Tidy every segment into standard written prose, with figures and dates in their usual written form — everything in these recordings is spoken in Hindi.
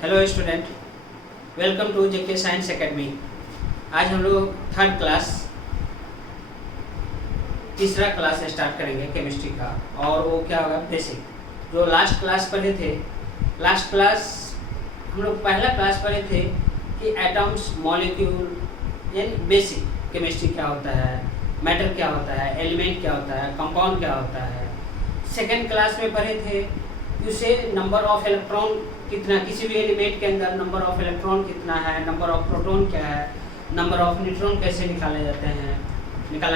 Hello student, welcome to JK science academy. आज हम लोग थर्ड क्लास तीसरा क्लास स्टार्ट करेंगे केमिस्ट्री का, और वो क्या होगा बेसिक। जो लास्ट क्लास पढ़े थे, लास्ट क्लास हम लोग पहला क्लास पढ़े थे कि एटम्स, मॉलिक्यूल यानी बेसिक केमिस्ट्री क्या होता है, मैटर क्या होता है, एलिमेंट क्या होता है, कंपाउंड क्या होता है। सेकेंड क्लास में पढ़े थे उसे नंबर ऑफ इलेक्ट्रॉन कितना, किसी भी एलिमेंट के अंदर नंबर ऑफ इलेक्ट्रॉन कितना है, नंबर ऑफ प्रोटॉन क्या है, नंबर ऑफ न्यूट्रॉन कैसे निकाला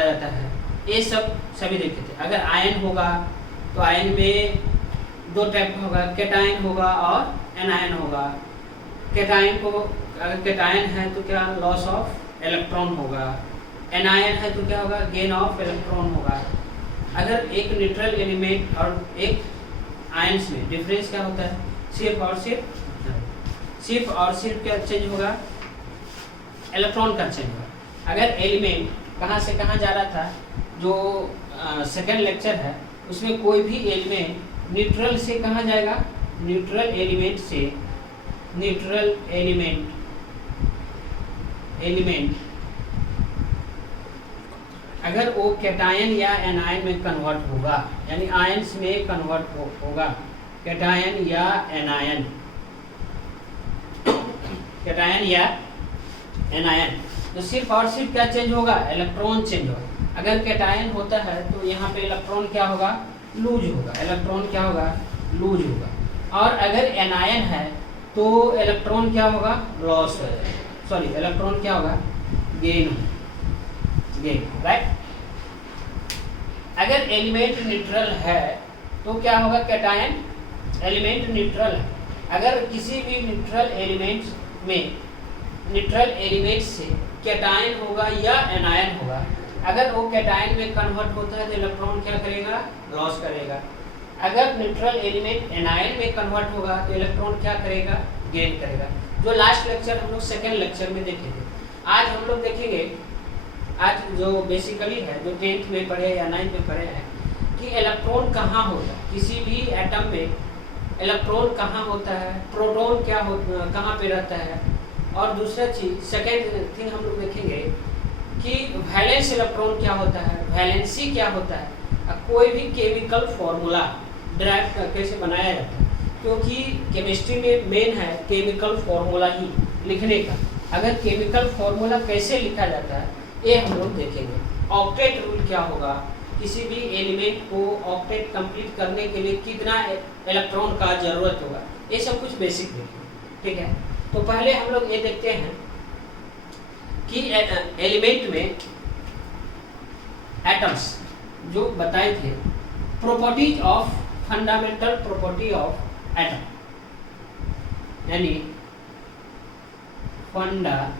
जाता है, ये सब सभी देखे थे। अगर आयन होगा तो आयन में दो टाइप का होगा, कैटायन होगा और एनायन होगा। कैटायन को अगर कैटायन है तो क्या लॉस ऑफ इलेक्ट्रॉन होगा, एनायन है तो क्या होगा गेन ऑफ इलेक्ट्रॉन होगा। अगर एक न्यूट्रल एलिमेंट और एक आयंस में डिफरेंस क्या होता है, सिर्फ और सिर्फ क्या चेंज होगा, इलेक्ट्रॉन का चेंज होगा। अगर एलिमेंट कहाँ से कहाँ जा रहा था, जो सेकेंड लेक्चर है उसमें कोई भी एलिमेंट न्यूट्रल से कहाँ जाएगा, न्यूट्रल एलिमेंट अगर वो कैटायन या एनायन में कन्वर्ट होगा, यानी आयंस में कन्वर्ट होगा, कैटायन या एनायन तो सिर्फ और सिर्फ क्या चेंज होगा, इलेक्ट्रॉन चेंज होगा। अगर कैटायन होता है तो यहाँ पे इलेक्ट्रॉन क्या होगा, लूज होगा, और अगर एनायन है तो इलेक्ट्रॉन क्या होगा, लॉस होगा, इलेक्ट्रॉन क्या होगा, गेन, राइट। अगर एलिमेंट न्यूट्रल है तो क्या होगा, कैटायन एलिमेंट न्यूट्रल है। अगर किसी भी न्यूट्रल एलिमेंट से कैटायन होगा या एनायन होगा, अगर वो कैटायन में कन्वर्ट होता है तो इलेक्ट्रॉन क्या करेगा, लॉस करेगा। अगर न्यूट्रल एलिमेंट एनायन में कन्वर्ट होगा तो इलेक्ट्रॉन क्या करेगा, गेन करेगा। जो लास्ट लेक्चर हम लोग सेकेंड लेक्चर में देखे थे, आज हम लोग देखेंगे, आज जो बेसिकली है, जो 10th में पढ़े या 9th में पढ़े हैं कि इलेक्ट्रॉन कहाँ होता है, किसी भी एटम में इलेक्ट्रॉन कहाँ होता है, प्रोटॉन क्या कहाँ पे रहता है, और दूसरा चीज सेकेंड थिंग हम लोग देखेंगे कि वैलेंस इलेक्ट्रॉन क्या होता है, वैलेंसी क्या होता है, कोई भी केमिकल फॉर्मूला डिराइव कैसे बनाया जाता है, क्योंकि केमिस्ट्री में मेन है केमिकल फॉर्मूला ही लिखने का। अगर केमिकल फॉर्मूला कैसे लिखा जाता है ये हम लोग देखेंगे। ऑक्टेट रूल क्या होगा, किसी भी एलिमेंट को ऑक्टेट कंप्लीट करने के लिए कितना इलेक्ट्रॉन का जरूरत होगा, ये सब कुछ बेसिक देखेंगे, ठीक है। तो पहले हम लोग ये देखते हैं कि एलिमेंट में एटम्स जो बताए थे, properties of fundamental property of atom, यानी fundamental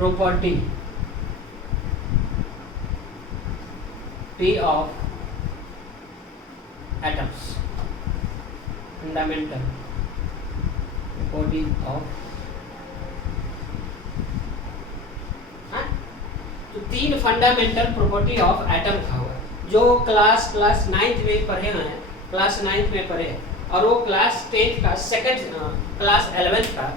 property of atoms, fundamental property of तो 3 फंडामेंटल प्रॉपर्टी ऑफ एटम का हुआ, जो क्लास 9th में पढ़े हैं, क्लास 9th में पढ़े, और वो क्लास 10th का सेकंड क्लास 11th का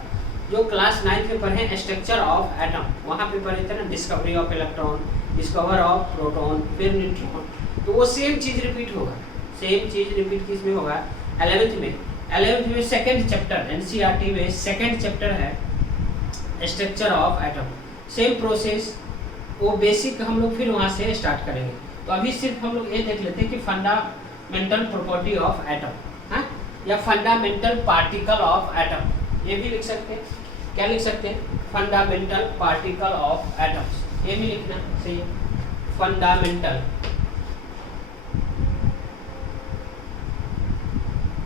जो क्लास 9th में पढ़े स्ट्रक्चर ऑफ एटम, वहाँ पे पढ़े थे ना, discovery of electron, discover of proton, फिर न्यूट्रॉन। तो वो सेम चीज रिपीट होगा, किस में होगा, 11th में सेकंड चैप्टर, एनसीईआरटी में सेकंड चैप्टर है structure of atom. Same process, वो बेसिक हम लोग फिर वहाँ से स्टार्ट करेंगे। तो अभी सिर्फ हम लोग ये देख लेते हैं कि फंडामेंटल प्रॉपर्टी ऑफ एटम, या फंडामेंटल पार्टिकल ऑफ एटम, ये भी लिख सकते हैं। क्या लिख सकते हैं, फंडामेंटल पार्टिकल ऑफ एटम्स, ये भी लिखना सही है, fundamental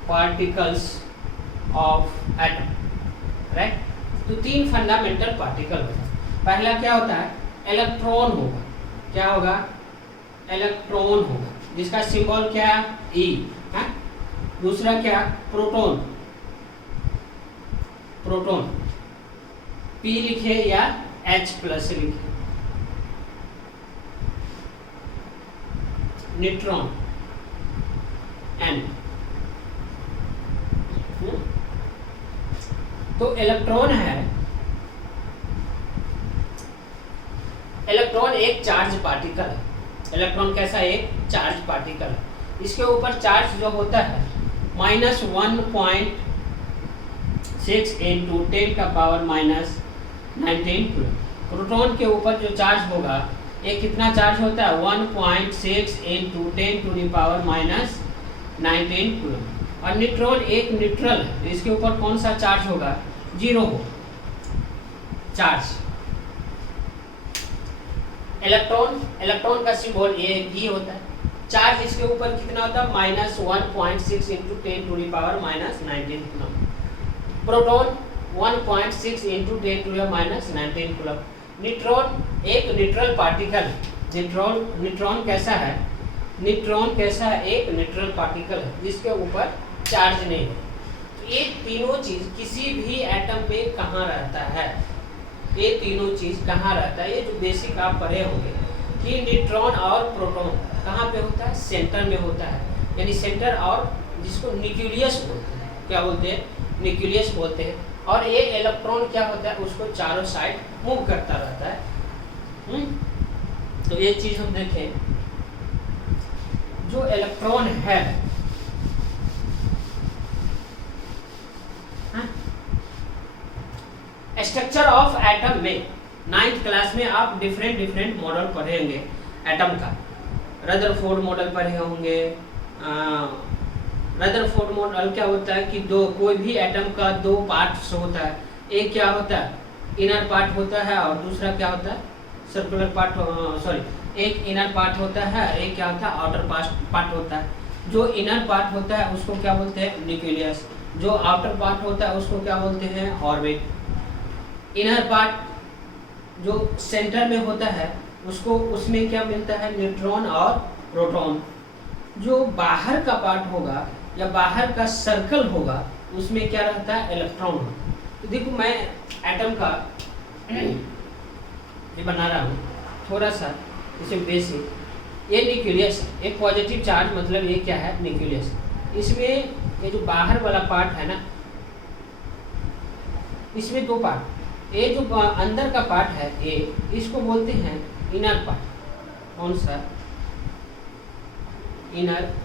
particles of atom, right. तो 3 फंडामेंटल पार्टिकल होता है। पहला क्या होता है, इलेक्ट्रॉन होगा, क्या होगा, इलेक्ट्रॉन होगा, जिसका सिंबल क्या है, ई है। दूसरा क्या, प्रोटॉन, P लिखे या H+ लिखे, न्यूट्रॉन n। तो इलेक्ट्रॉन है, इलेक्ट्रॉन एक चार्ज पार्टिकल है। इलेक्ट्रॉन कैसा है? एक चार्ज पार्टिकल है। इसके ऊपर चार्ज जो होता है -1.6 इंटू 10 का पावर -19 कूलम। प्रोटॉन के ऊपर जो चार्ज होगा ये कितना चार्ज होता है? 1.6 into 10 to the power -19 coulomb. और न्यूट्रॉन एक न्यूट्रल है, तो इसके ऊपर कौन सा चार्ज होगा? 0 हो चार्ज। इलेक्ट्रॉन का सिंबल ये E होता है। चार्ज इसके ऊपर कितना होता है? -1.6 into 10 to the power -19 coulomb. Proton 1.6 into 10 to the -19 coulomb. Neutron एक न्यूट्रल पार्टिकल। न्यूट्रॉन कैसा है? न्यूट्रॉन कैसा है? एक न्यूट्रल पार्टिकल है जिसके ऊपर चार्ज नहीं है। तो ये तीनों चीज किसी भी एटम में कहाँ रहता है? ये तीनों चीज कहाँ रहता है? ये जो बेसिक आप पढ़े होंगे कि न्यूट्रॉन और प्रोटॉन कहाँ पे होता है? सेंटर में होता है, यानी सेंटर, और जिसको न्यूक्लियस बोलते हैं। क्या बोलते हैं? न्यूक्लियस बोलते हैं। और ये इलेक्ट्रॉन क्या होता है? उसको चारों साइड मूव करता रहता है। तो ये चीज हम देखें, जो इलेक्ट्रॉन है स्ट्रक्चर ऑफ एटम में 9th क्लास में आप डिफरेंट मॉडल पढ़े होंगे एटम का। रदरफोर्ड मॉडल पढ़े होंगे। रदरफोर्ड मॉडल क्या होता है कि कोई भी एटम का 2 पार्ट्स होता है। एक क्या होता है? इनर पार्ट होता है, और दूसरा क्या होता है? सर्कुलर पार्ट, एक इनर पार्ट होता है, एक क्या होता है? आउटर पार्ट होता है। जो इनर पार्ट होता है उसको क्या बोलते हैं? न्यूक्लियस। जो आउटर पार्ट होता है उसको क्या बोलते हैं? ऑर्बिट। इनर पार्ट जो सेंटर में होता है उसको, उसमें क्या मिलता है? न्यूट्रॉन और प्रोटॉन। जो बाहर का पार्ट होगा या बाहर का सर्कल होगा उसमें क्या रहता है? इलेक्ट्रॉन। तो देखो मैं एटम का ये बना रहा हूँ थोड़ा सा, इसमें बेसिक। ये न्यूक्लियस, एक पॉजिटिव चार्ज, मतलब ये क्या है? न्यूक्लियस। इसमें ये जो बाहर वाला पार्ट है ना, इसमें 2 पार्ट। ये जो अंदर का पार्ट है ये, इसको बोलते हैं इनर पार्ट। कौन सा? Inner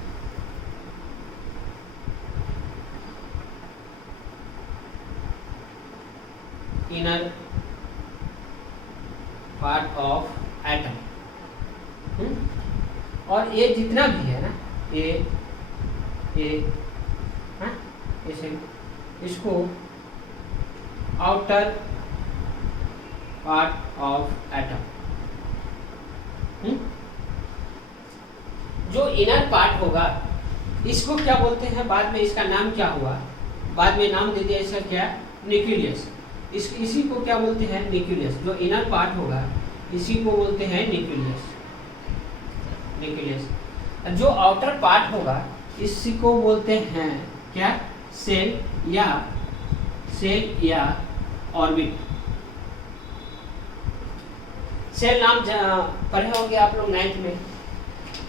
part of atom. और ये जितना भी है ना, ये इसको आउटर पार्ट ऑफ एटम। जो इनर पार्ट होगा इसको क्या बोलते हैं? बाद में इसका नाम क्या हुआ? बाद में नाम दे दिया इसका क्या? न्यूक्लियस। इसी को क्या बोलते हैं? न्यूक्लियस। जो इनर पार्ट होगा इसी को बोलते हैं न्यूक्लियस। जो आउटर पार्ट होगा इसी को बोलते हैं क्या? सेल या ऑर्बिट। सेल नाम पढ़े होंगे आप लोग 9th में,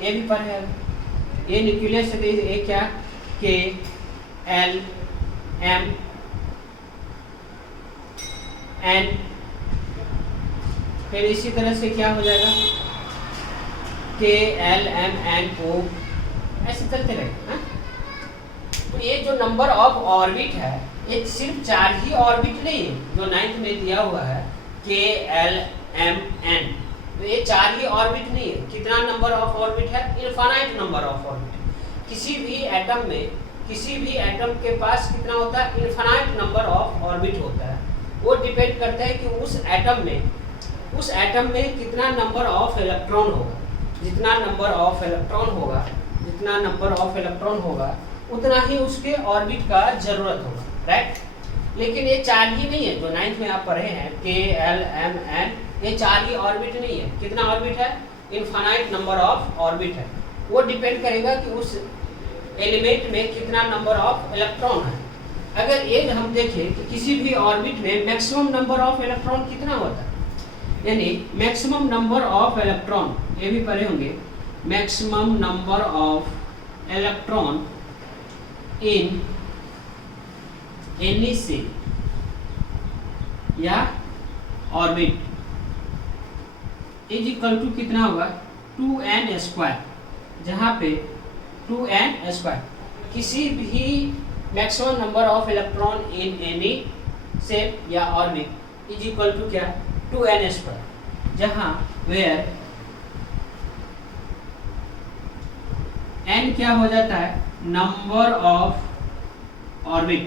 ये भी पढ़े। ये न्यूक्लियस है, ये क्या? KLMN। फिर इसी तरह से क्या हो जाएगा? KLMNO, ऐसे चलते रहेगा। तो ये जो नंबर ऑफ ऑर्बिट है, ये सिर्फ 4 ही ऑर्बिट नहीं है जो 9th में दिया हुआ है KLMN। तो ये 4 ही ऑर्बिट नहीं है। कितना नंबर ऑफ ऑर्बिट है? Infinite number of orbit. किसी भी एटम में, किसी भी एटम के पास कितना होता है? इनफाइनाइट नंबर ऑफ ऑर्बिट होता है। वो डिपेंड करता है कि उस एटम में कितना नंबर ऑफ इलेक्ट्रॉन होगा। जितना नंबर ऑफ इलेक्ट्रॉन होगा उतना ही उसके ऑर्बिट का जरूरत होगा, राइट। लेकिन ये 4 ही नहीं है जो 9th में आप पढ़े हैं KLMN, ये 4 ही ऑर्बिट नहीं है। कितना ऑर्बिट है? इनफाइनाइट नंबर ऑफ ऑर्बिट है। वो डिपेंड करेगा कि उस एलिमेंट में कितना नंबर ऑफ इलेक्ट्रॉन है। अगर ये हम देखें कि किसी भी ऑर्बिट में मैक्सिमम नंबर ऑफ इलेक्ट्रॉन कितना होता है, यानी मैक्सिमम नंबर ऑफ इलेक्ट्रॉन, ये भी पढ़े होंगे, maximum number of electron in any cell या ऑर्बिट इज इक्वल टू कितना होगा 2n स्क्वायर, जहाँ पे 2n स्क्वायर किसी भी maximum number of electron in any cell या ऑर्बिट इज इक्वल टू क्या 2n स्क्वायर, जहाँ वेयर n क्या हो जाता है नंबर ऑफ ऑर्बिट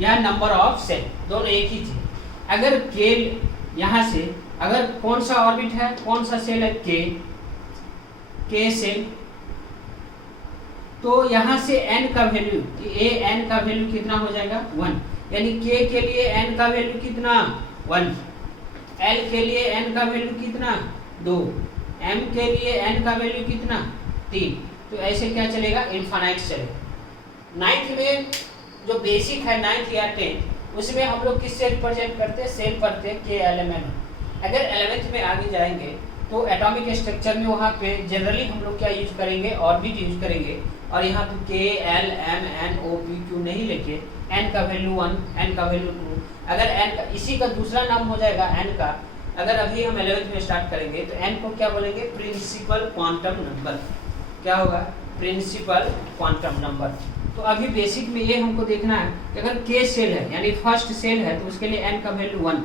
या नंबर ऑफ सेल, दोनों एक ही चीज। अगर k यहाँ से अगर कौन सा ऑर्बिट है कौन सा सेल है k सेल, तो यहाँ से n का वैल्यू n का वैल्यू कितना हो जाएगा 1, यानी k के लिए n का वैल्यू कितना 1, l के लिए n का वैल्यू कितना 2, m के लिए n का वैल्यू कितना 3। तो ऐसे क्या चलेगा इनफाइनाइट चलेगा। 9th में जो बेसिक है 9th या 10th उसमें हम लोग किससे रिप्रेजेंट करते हैं सेल पढ़ते हैं KLMN। अगर 11th में आगे जाएंगे तो एटॉमिक स्ट्रक्चर में वहाँ पे जनरली हम लोग क्या यूज करेंगे ऑर्बिट यूज करेंगे, और यहाँ पे K L M N O P Q नहीं लेके n का वैल्यू 1 n का वैल्यू 2, अगर n का इसी का दूसरा नाम हो जाएगा n का। अगर अभी हम 11th में स्टार्ट करेंगे तो n को क्या बोलेंगे प्रिंसिपल क्वांटम नंबर, क्या होगा प्रिंसिपल क्वांटम नंबर। तो अभी बेसिक में ये हमको देखना है कि अगर K सेल है यानी फर्स्ट सेल है तो उसके लिए n का वैल्यू 1,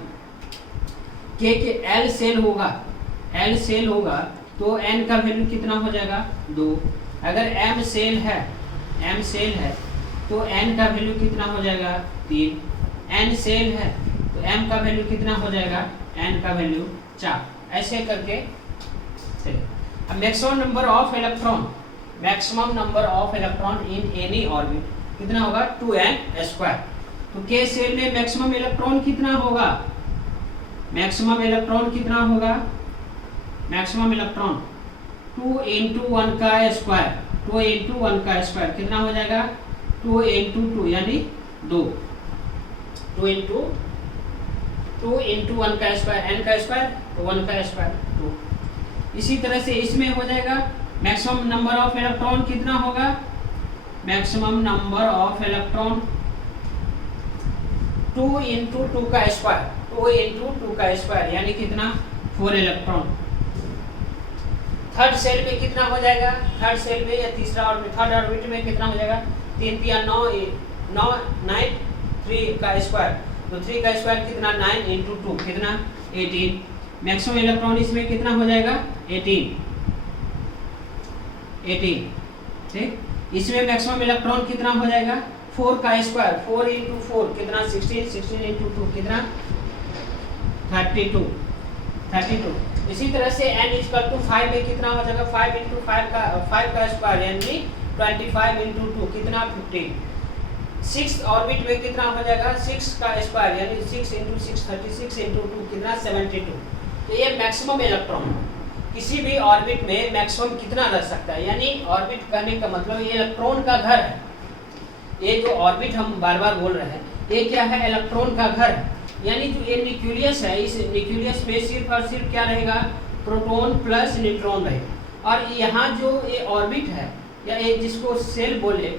K के L सेल होगा तो n का वैल्यू कितना हो जाएगा 2, अगर M सेल है तो n का वैल्यू कितना हो जाएगा 3, n सेल है तो m का वैल्यू कितना हो जाएगा n का वैल्यू 4, ऐसे करके चलिए। अब maximum number of electron in any orbit कितना होगा 2n स्क्वायर। तो K सेल में मैक्सिमम इलेक्ट्रॉन कितना होगा, मैक्सिमम इलेक्ट्रॉन 2 into 1 का स्क्वायर कितना हो जाएगा 2 into 2 यानी 2, 2 into 1 का स्क्वायर n का स्क्वायर तो 1 का स्क्वायर 2। इसी तरह से इसमें हो जाएगा मैक्सिमम नंबर ऑफ इलेक्ट्रॉन कितना होगा, maximum number of electron 2 into 2 का स्क्वायर यानी कितना 4 इलेक्ट्रॉन। थर्ड सेल में कितना हो जाएगा, थर्ड सेल में या तीसरा ऑर्बिट थर्ड ऑर्बिट में कितना हो जाएगा 3 या 9 3 का स्क्वायर, तो 3 का स्क्वायर कितना 9 into 2 कितना 18। मैक्सिमम इलेक्ट्रॉन इसमें कितना हो जाएगा 18, ठीक। इसमें मैक्सिमम इलेक्ट्रॉन कितना हो जाएगा 4 का स्क्वायर 4 into 4 कितना 16 into 2 कितना 32। इसी तरह से n इक्वल टू 5 में कितना हो जाएगा 5 into 5 का स्क्वायर यानी 25 into 2 कितना 15। 6th ऑर्बिट में कितना हो जाएगा 6 का स्क्वायर यानी 6 into 6 36 into 2 कितना 72। तो ये मैक्सिमम इलेक्ट्रॉन किसी भी ऑर्बिट में मैक्सिमम कितना रह सकता है, यानी ऑर्बिट कहने का मतलब ये इलेक्ट्रॉन का घर है। ये जो ऑर्बिट हम बार बार बोल रहे हैं ये क्या है इलेक्ट्रॉन का घर है, यानी जो ये न्यूक्लियस है इस न्यूक्लियस में सिर्फ और सिर्फ क्या रहेगा प्रोटॉन प्लस न्यूट्रॉन रहेगा। और यहाँ जो ये ऑर्बिट है या ये जिसको सेल बोले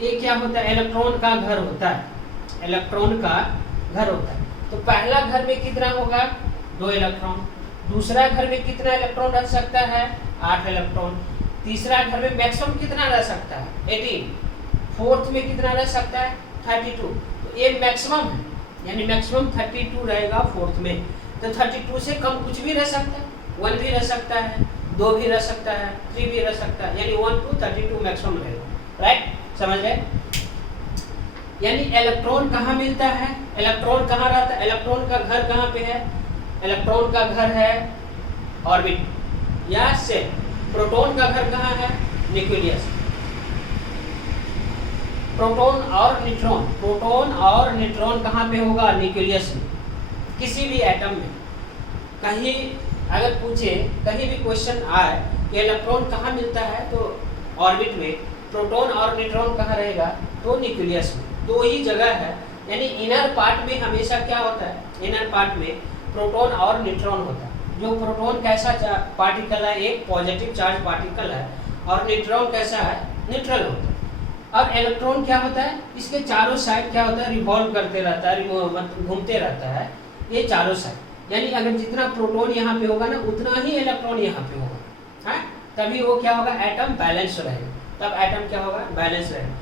ये क्या होता है इलेक्ट्रॉन का घर होता है, इलेक्ट्रॉन का घर होता है। तो पहला घर में कितना होगा 2 इलेक्ट्रॉन, दूसरा घर में कितना इलेक्ट्रॉन रह सकता है 8 इलेक्ट्रॉन, तीसरा घर में मैक्सिमम कितना रह सकता है 18, फोर्थ में कितना रह सकता है 32। तो ये मैक्सिमम है यानी मैक्सिमम 32 रहेगा फोर्थ में। तो 32 से कम कुछ भी रह सकता है, 1 भी रह सकता है, 2 भी रह सकता है, 3 भी रह सकता है, यानी 1 to 32 मैक्सिमम रहेगा, राइट, समझ गए। यानी इलेक्ट्रॉन कहाँ मिलता है, इलेक्ट्रॉन कहाँ रहता है, इलेक्ट्रॉन का घर कहाँ पे है, इलेक्ट्रॉन का घर है ऑर्बिट या सेल। प्रोटॉन का घर कहाँ है न्यूक्लियस। प्रोटॉन और न्यूट्रॉन कहाँ पे होगा न्यूक्लियस में। किसी भी एटम में कहीं अगर पूछे कहीं भी क्वेश्चन आए कि इलेक्ट्रॉन कहाँ मिलता है तो ऑर्बिट में, प्रोटॉन और न्यूट्रॉन कहाँ रहेगा तो न्यूक्लियस में। 2 ही जगह है, यानी इनर पार्ट में हमेशा क्या होता है, इनर पार्ट में प्रोटॉन और न्यूट्रॉन होता है, जो प्रोटॉन कैसा पार्टिकल है, एक पॉजिटिव चार्ज पार्टिकल है, और न्यूट्रॉन कैसा है, न्यूट्रल होता है। अब इलेक्ट्रॉन क्या होता है, इसके चारों साइड क्या होता है, रिवॉल्व करते रहता है, मतलब घूमते रहता है ये चारों साइड। यानी अगर जितना प्रोटॉन यहाँ पे होगा ना, उतना ही इलेक्ट्रॉन यहाँ पे होगा, है, तभी वो क्या होगा, एटम बैलेंस रहेगा, तब एटम क्या होगा, बैलेंस रहेगा।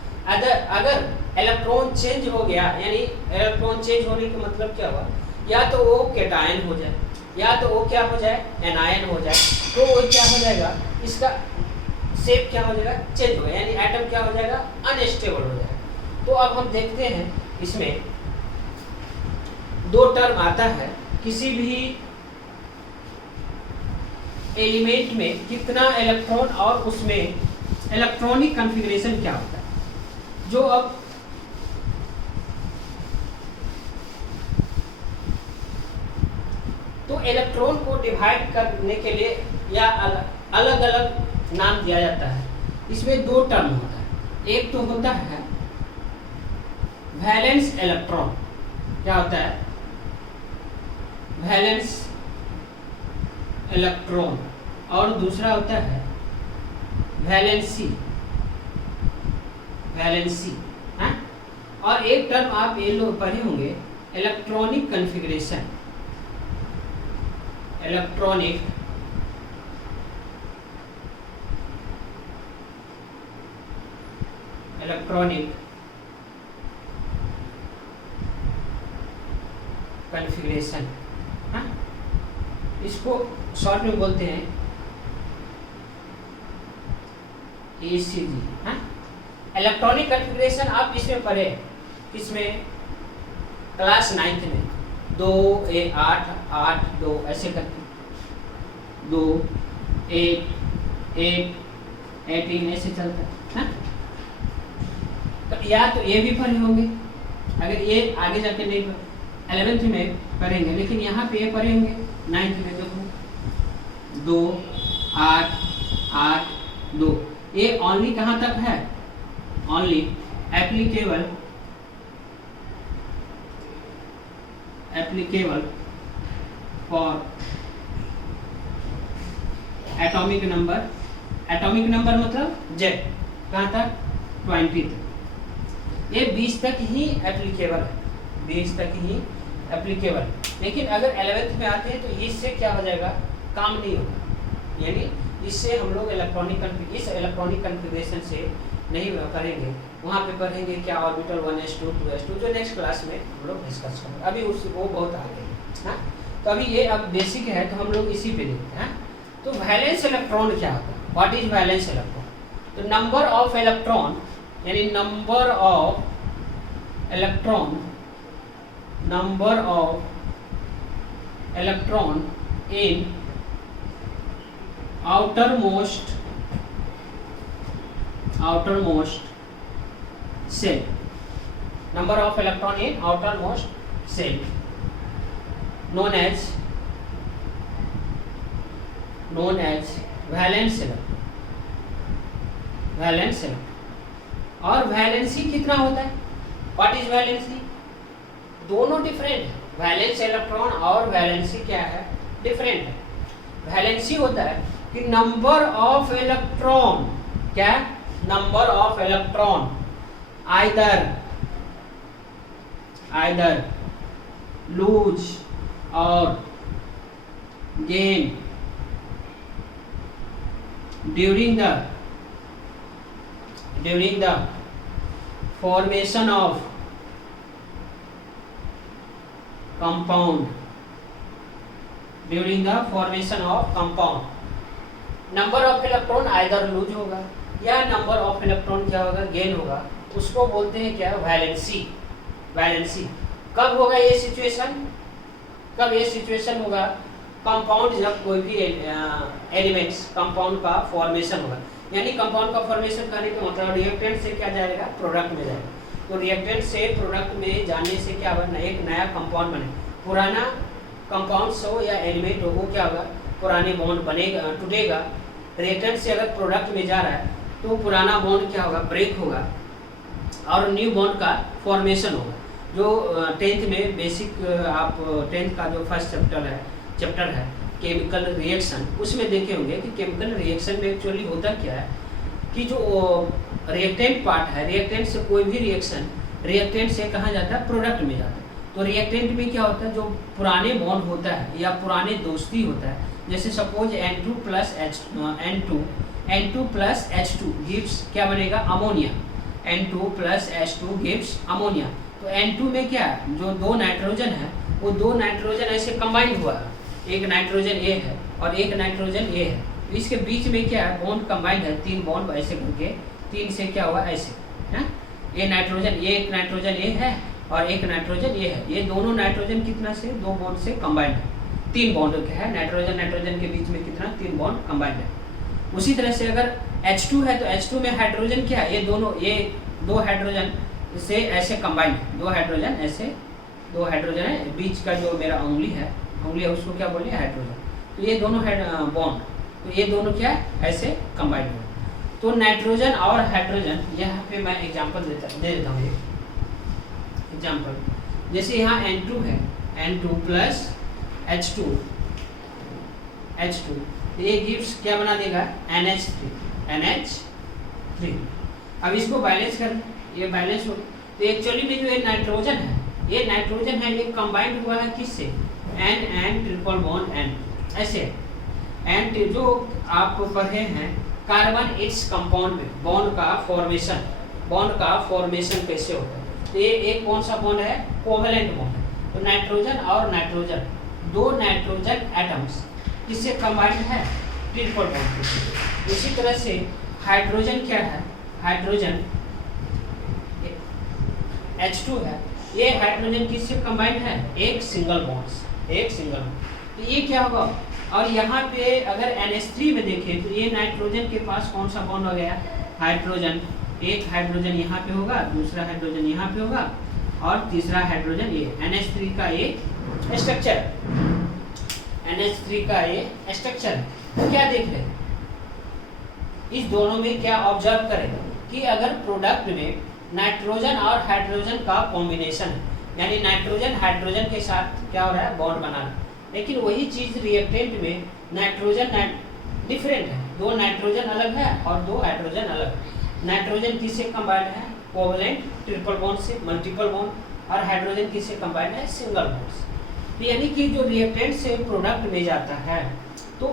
अगर इलेक्ट्रॉन चेंज हो गया, यानी इलेक्ट्रॉन चेंज होने का मतलब क्या हुआ, या तो वो कैटायन हो जाए, या तो वो क्या हो जाए, एनायन हो जाए, तो वो क्या हो जाएगा, इसका शेप क्या हो जाएगा, चेंज हो गया, यानी एटम क्या हो जाएगा, अनस्टेबल हो जाएगा। तो अब हम देखते हैं इसमें दो टर्म आता है, किसी भी एलिमेंट में कितना इलेक्ट्रॉन और उसमें इलेक्ट्रॉनिक कॉन्फ़िगरेशन क्या होता है। जो अब तो इलेक्ट्रॉन को डिवाइड करने के लिए या अलग अलग नाम दिया जाता है। इसमें दो टर्म होता है, एक तो होता है वैलेंस इलेक्ट्रॉन, क्या होता है, वैलेंस इलेक्ट्रॉन, और दूसरा होता है वैलेंसी, वैलेंसी, है। और एक टर्म आप ये लोग पढ़े होंगे, इलेक्ट्रॉनिक कॉन्फ़िगरेशन, इलेक्ट्रॉनिक कॉन्फ़िगरेशन, हाँ, इसको शॉर्ट में बोलते हैं ECG, हाँ। इलेक्ट्रॉनिक कॉन्फ़िगरेशन आप इसमें पढ़े, इसमें क्लास 9th में 2 8 8 2 ऐसे करके 2 8 8 18 ऐसे चलता है, हाँ? तो या तो ये भी पढ़े होंगे, अगर ये आगे जाके नहीं 11th में पढ़ेंगे, लेकिन यहाँ पे ये पढ़े होंगे 9th में, देखो 2 8 8 2, ये ओनली कहाँ तक है, only applicable for atomic number, atomic number मतलब Z, कहाँ तक, 20 तक, ये 20 तक ही एप्लीकेबल है, 20 तक ही एप्लीकेबल। लेकिन अगर 11th में आते हैं तो इससे क्या हो जाएगा, काम नहीं होगा, यानी इससे हम लोग इस इलेक्ट्रॉनिक कॉन्फ़िगरेशन से नहीं पढ़ेंगे, वहाँ पे पढ़ेंगे क्या ऑर्बिटल 1s2 2s2, जो नेक्स्ट क्लास में हम लोग डिस्कस करेंगे, अभी वो बहुत आगे है, हाँ। तो अभी ये अब बेसिक है, तो हम लोग इसी पे देखते हैं। तो वैलेंस इलेक्ट्रॉन क्या होता है, व्हाट इज वैलेंस इलेक्ट्रॉन, तो नंबर ऑफ इलेक्ट्रॉन, यानी number of electron in outermost cell, number of electron in outermost cell known as valence electron, और वैलेंसी कितना होता है, व्हाट इज वैलेंसी, दोनों डिफरेंट है, वैलेंस इलेक्ट्रॉन और वैलेंसी क्या है, डिफरेंट है। वैलेंसी होता है कि नंबर ऑफ इलेक्ट्रॉन, क्या, number of electron either lose और gain during the formation of compound, during the formation of compound, number of electron either lose होगा या नंबर ऑफ इलेक्ट्रॉन क्या होगा, गेन होगा, उसको बोलते हैं क्या, वैलेंसी। वैलेंसी कब होगा ये सिचुएशन, कब ये सिचुएशन होगा, कंपाउंड, जब कोई भी एलिमेंट्स कंपाउंड का फॉर्मेशन होगा, यानी कंपाउंड का फॉर्मेशन करने का मतलब रिएक्टेंट से क्या जाएगा, प्रोडक्ट में जाएगा, तो रिएक्टेंट से प्रोडक्ट में जाने से क्या होगा, एक नया कंपाउंड बने, पुराना कंपाउंड्स हो या एलिमेंट हो, वो क्या होगा, पुराने बॉन्ड बनेगा, टूटेगा, रिएक्टेंट से अगर प्रोडक्ट में जा रहा है तो पुराना बॉन्ड क्या होगा, ब्रेक होगा, और न्यू बॉन्ड का फॉर्मेशन होगा। जो 10th में बेसिक, आप 10th का जो फर्स्ट चैप्टर है केमिकल रिएक्शन, उसमें देखे होंगे कि केमिकल रिएक्शन में एक्चुअली होता क्या है कि जो रिएक्टेंट पार्ट है, रिएक्टेंट से कोई भी रिएक्शन रिएक्टेंट से कहाँ जाता है, प्रोडक्ट में जाता है। तो रिएक्टेंट में क्या होता है, जो पुराने बॉन्ड होता है या पुराने दोस्ती होता है, जैसे suppose N2 plus H2 gives क्या बनेगा, ammonia. N2 plus H2 gives ammonia. तो N2 में क्या है, जो दो नाइट्रोजन है वो दो नाइट्रोजन ऐसे कंबाइंड हुआ है, एक नाइट्रोजन ए है और एक नाइट्रोजन ए है, तो इसके बीच में क्या है, बॉन्ड कंबाइंड है, 3 बॉन्ड ऐसे करके 3 से क्या हुआ ऐसे है, ये नाइट्रोजन, ये एक नाइट्रोजन ए है और एक नाइट्रोजन ये है, ये दोनों नाइट्रोजन कितना से, 2 बॉन्ड से कंबाइंड है, 3 बॉन्ड है, नाइट्रोजन नाइट्रोजन के बीच में कितना, 3 बॉन्ड कंबाइंड है। उसी तरह से अगर H2 है तो H2 में हाइड्रोजन क्या है, ये दोनों, ये 2 हाइड्रोजन से ऐसे कंबाइंड है, 2 हाइड्रोजन ऐसे, 2 हाइड्रोजन है, बीच का जो मेरा उंगली है उसको क्या बोलिए, हाइड्रोजन। तो ये दोनों बॉन्ड, तो ये दोनों क्या है, ऐसे कंबाइंड है। तो नाइट्रोजन और हाइड्रोजन, यहाँ पे मैं एग्जांपल दे देता हूँ, एग्जांपल जैसे यहाँ N2 है, N2 प्लस H2, तो ये गिव्स क्या बना देगा, NH3। अब इसको बैलेंस कर, ये बैलेंस हो, तो एक्चुअली में जो ये नाइट्रोजन है, ये कंबाइंड हुआ है किससे, N ट्रिपल बॉन्ड N, ऐसे एंड जो आप पढ़े हैं कार्बन इट्स कंपाउंड में बॉन्ड का फॉर्मेशन कैसे होता है। तो ये एक कौन सा बॉन्ड है, कोवेलेंट बॉन्ड है। तो नाइट्रोजन और नाइट्रोजन, 2 नाइट्रोजन एटम्स किससे कंबाइंड है, ट्रिपल बॉन्ड से। इसी तरह से हाइड्रोजन क्या है, हाइड्रोजन H2 है, ये हाइड्रोजन किससे कंबाइंड है, एक सिंगल बॉन्ड। तो ये क्या होगा, और यहाँ पे अगर NH3 में देखें तो ये नाइट्रोजन के पास कौन सा बॉन्ड हो गया, हाइड्रोजन, एक हाइड्रोजन यहाँ पे होगा, दूसरा हाइड्रोजन यहाँ पे होगा और तीसरा हाइड्रोजन ये NH3 का ये स्ट्रक्चर, NH3 का ये स्ट्रक्चर। तो क्या देख रहे, इस दोनों में क्या ऑब्जर्व करें कि अगर प्रोडक्ट में नाइट्रोजन और हाइड्रोजन का कॉम्बिनेशन है, यानी नाइट्रोजन हाइड्रोजन के साथ क्या हो रहा है, बॉन्ड बनाना, लेकिन वही चीज रिएक्टेंट में नाइट्रोजन डिफरेंट है, 2 नाइट्रोजन अलग है और 2 हाइड्रोजन अलग है। नाइट्रोजन किससे कंबाइंड है, कोवेलेंट ट्रिपल बॉन्ड से, मल्टीपल बॉन्ड, और हाइड्रोजन किससे कंबाइंड है, सिंगल बॉन्ड से। यानी कि जो रिएक्टेंट से प्रोडक्ट में जाता है तो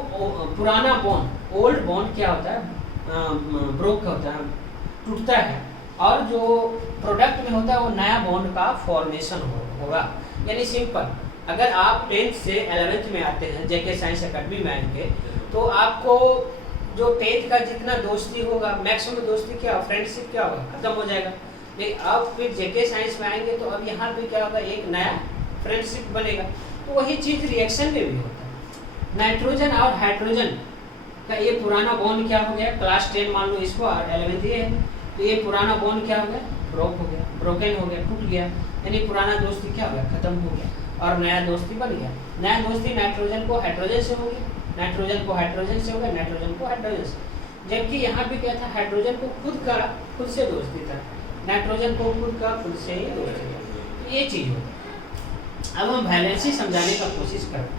पुराना बॉन्ड, ओल्ड बॉन्ड क्या होता है, ब्रोक होता है, टूटता है, और जो प्रोडक्ट में होता है वो नया बॉन्ड का फॉर्मेशन होगा। यानी सिंपल, अगर आप 10th से 11th में आते हैं, जेके साइंस एकेडमी में आएंगे, तो आपको जो 10th का जितना दोस्ती होगा, मैक्सिमम दोस्ती क्या, फ्रेंडशिप क्या होगा, खत्म हो जाएगा। लेकिन अब फिर जेके साइंस में आएंगे तो अब यहाँ पे क्या होगा, एक नया फ्रेंडशिप बनेगा। तो वही चीज रिएक्शन में भी होता है। नाइट्रोजन और हाइड्रोजन का ये पुराना बॉन्ड क्या हो गया, क्लास 10 मान लो इसको, और 11th ये है, तो ये पुराना बॉन्ड क्या हो गया, ब्रोकन हो गया, टूट गया, यानी पुराना दोस्ती क्या हो गया, खत्म हो गया और नया दोस्ती बन गया। नया दोस्ती नाइट्रोजन को हाइड्रोजन से हो गया, नाइट्रोजन को हाइड्रोजन से हो गया, नाइट्रोजन को हाइड्रोजन से। जबकि यहाँ पे क्या था, हाइड्रोजन को खुद से दोस्ती था, नाइट्रोजन को खुद से ही दोस्ती था। तो ये चीज होगी। अब हम वैलेंसी समझाने का कोशिश करें।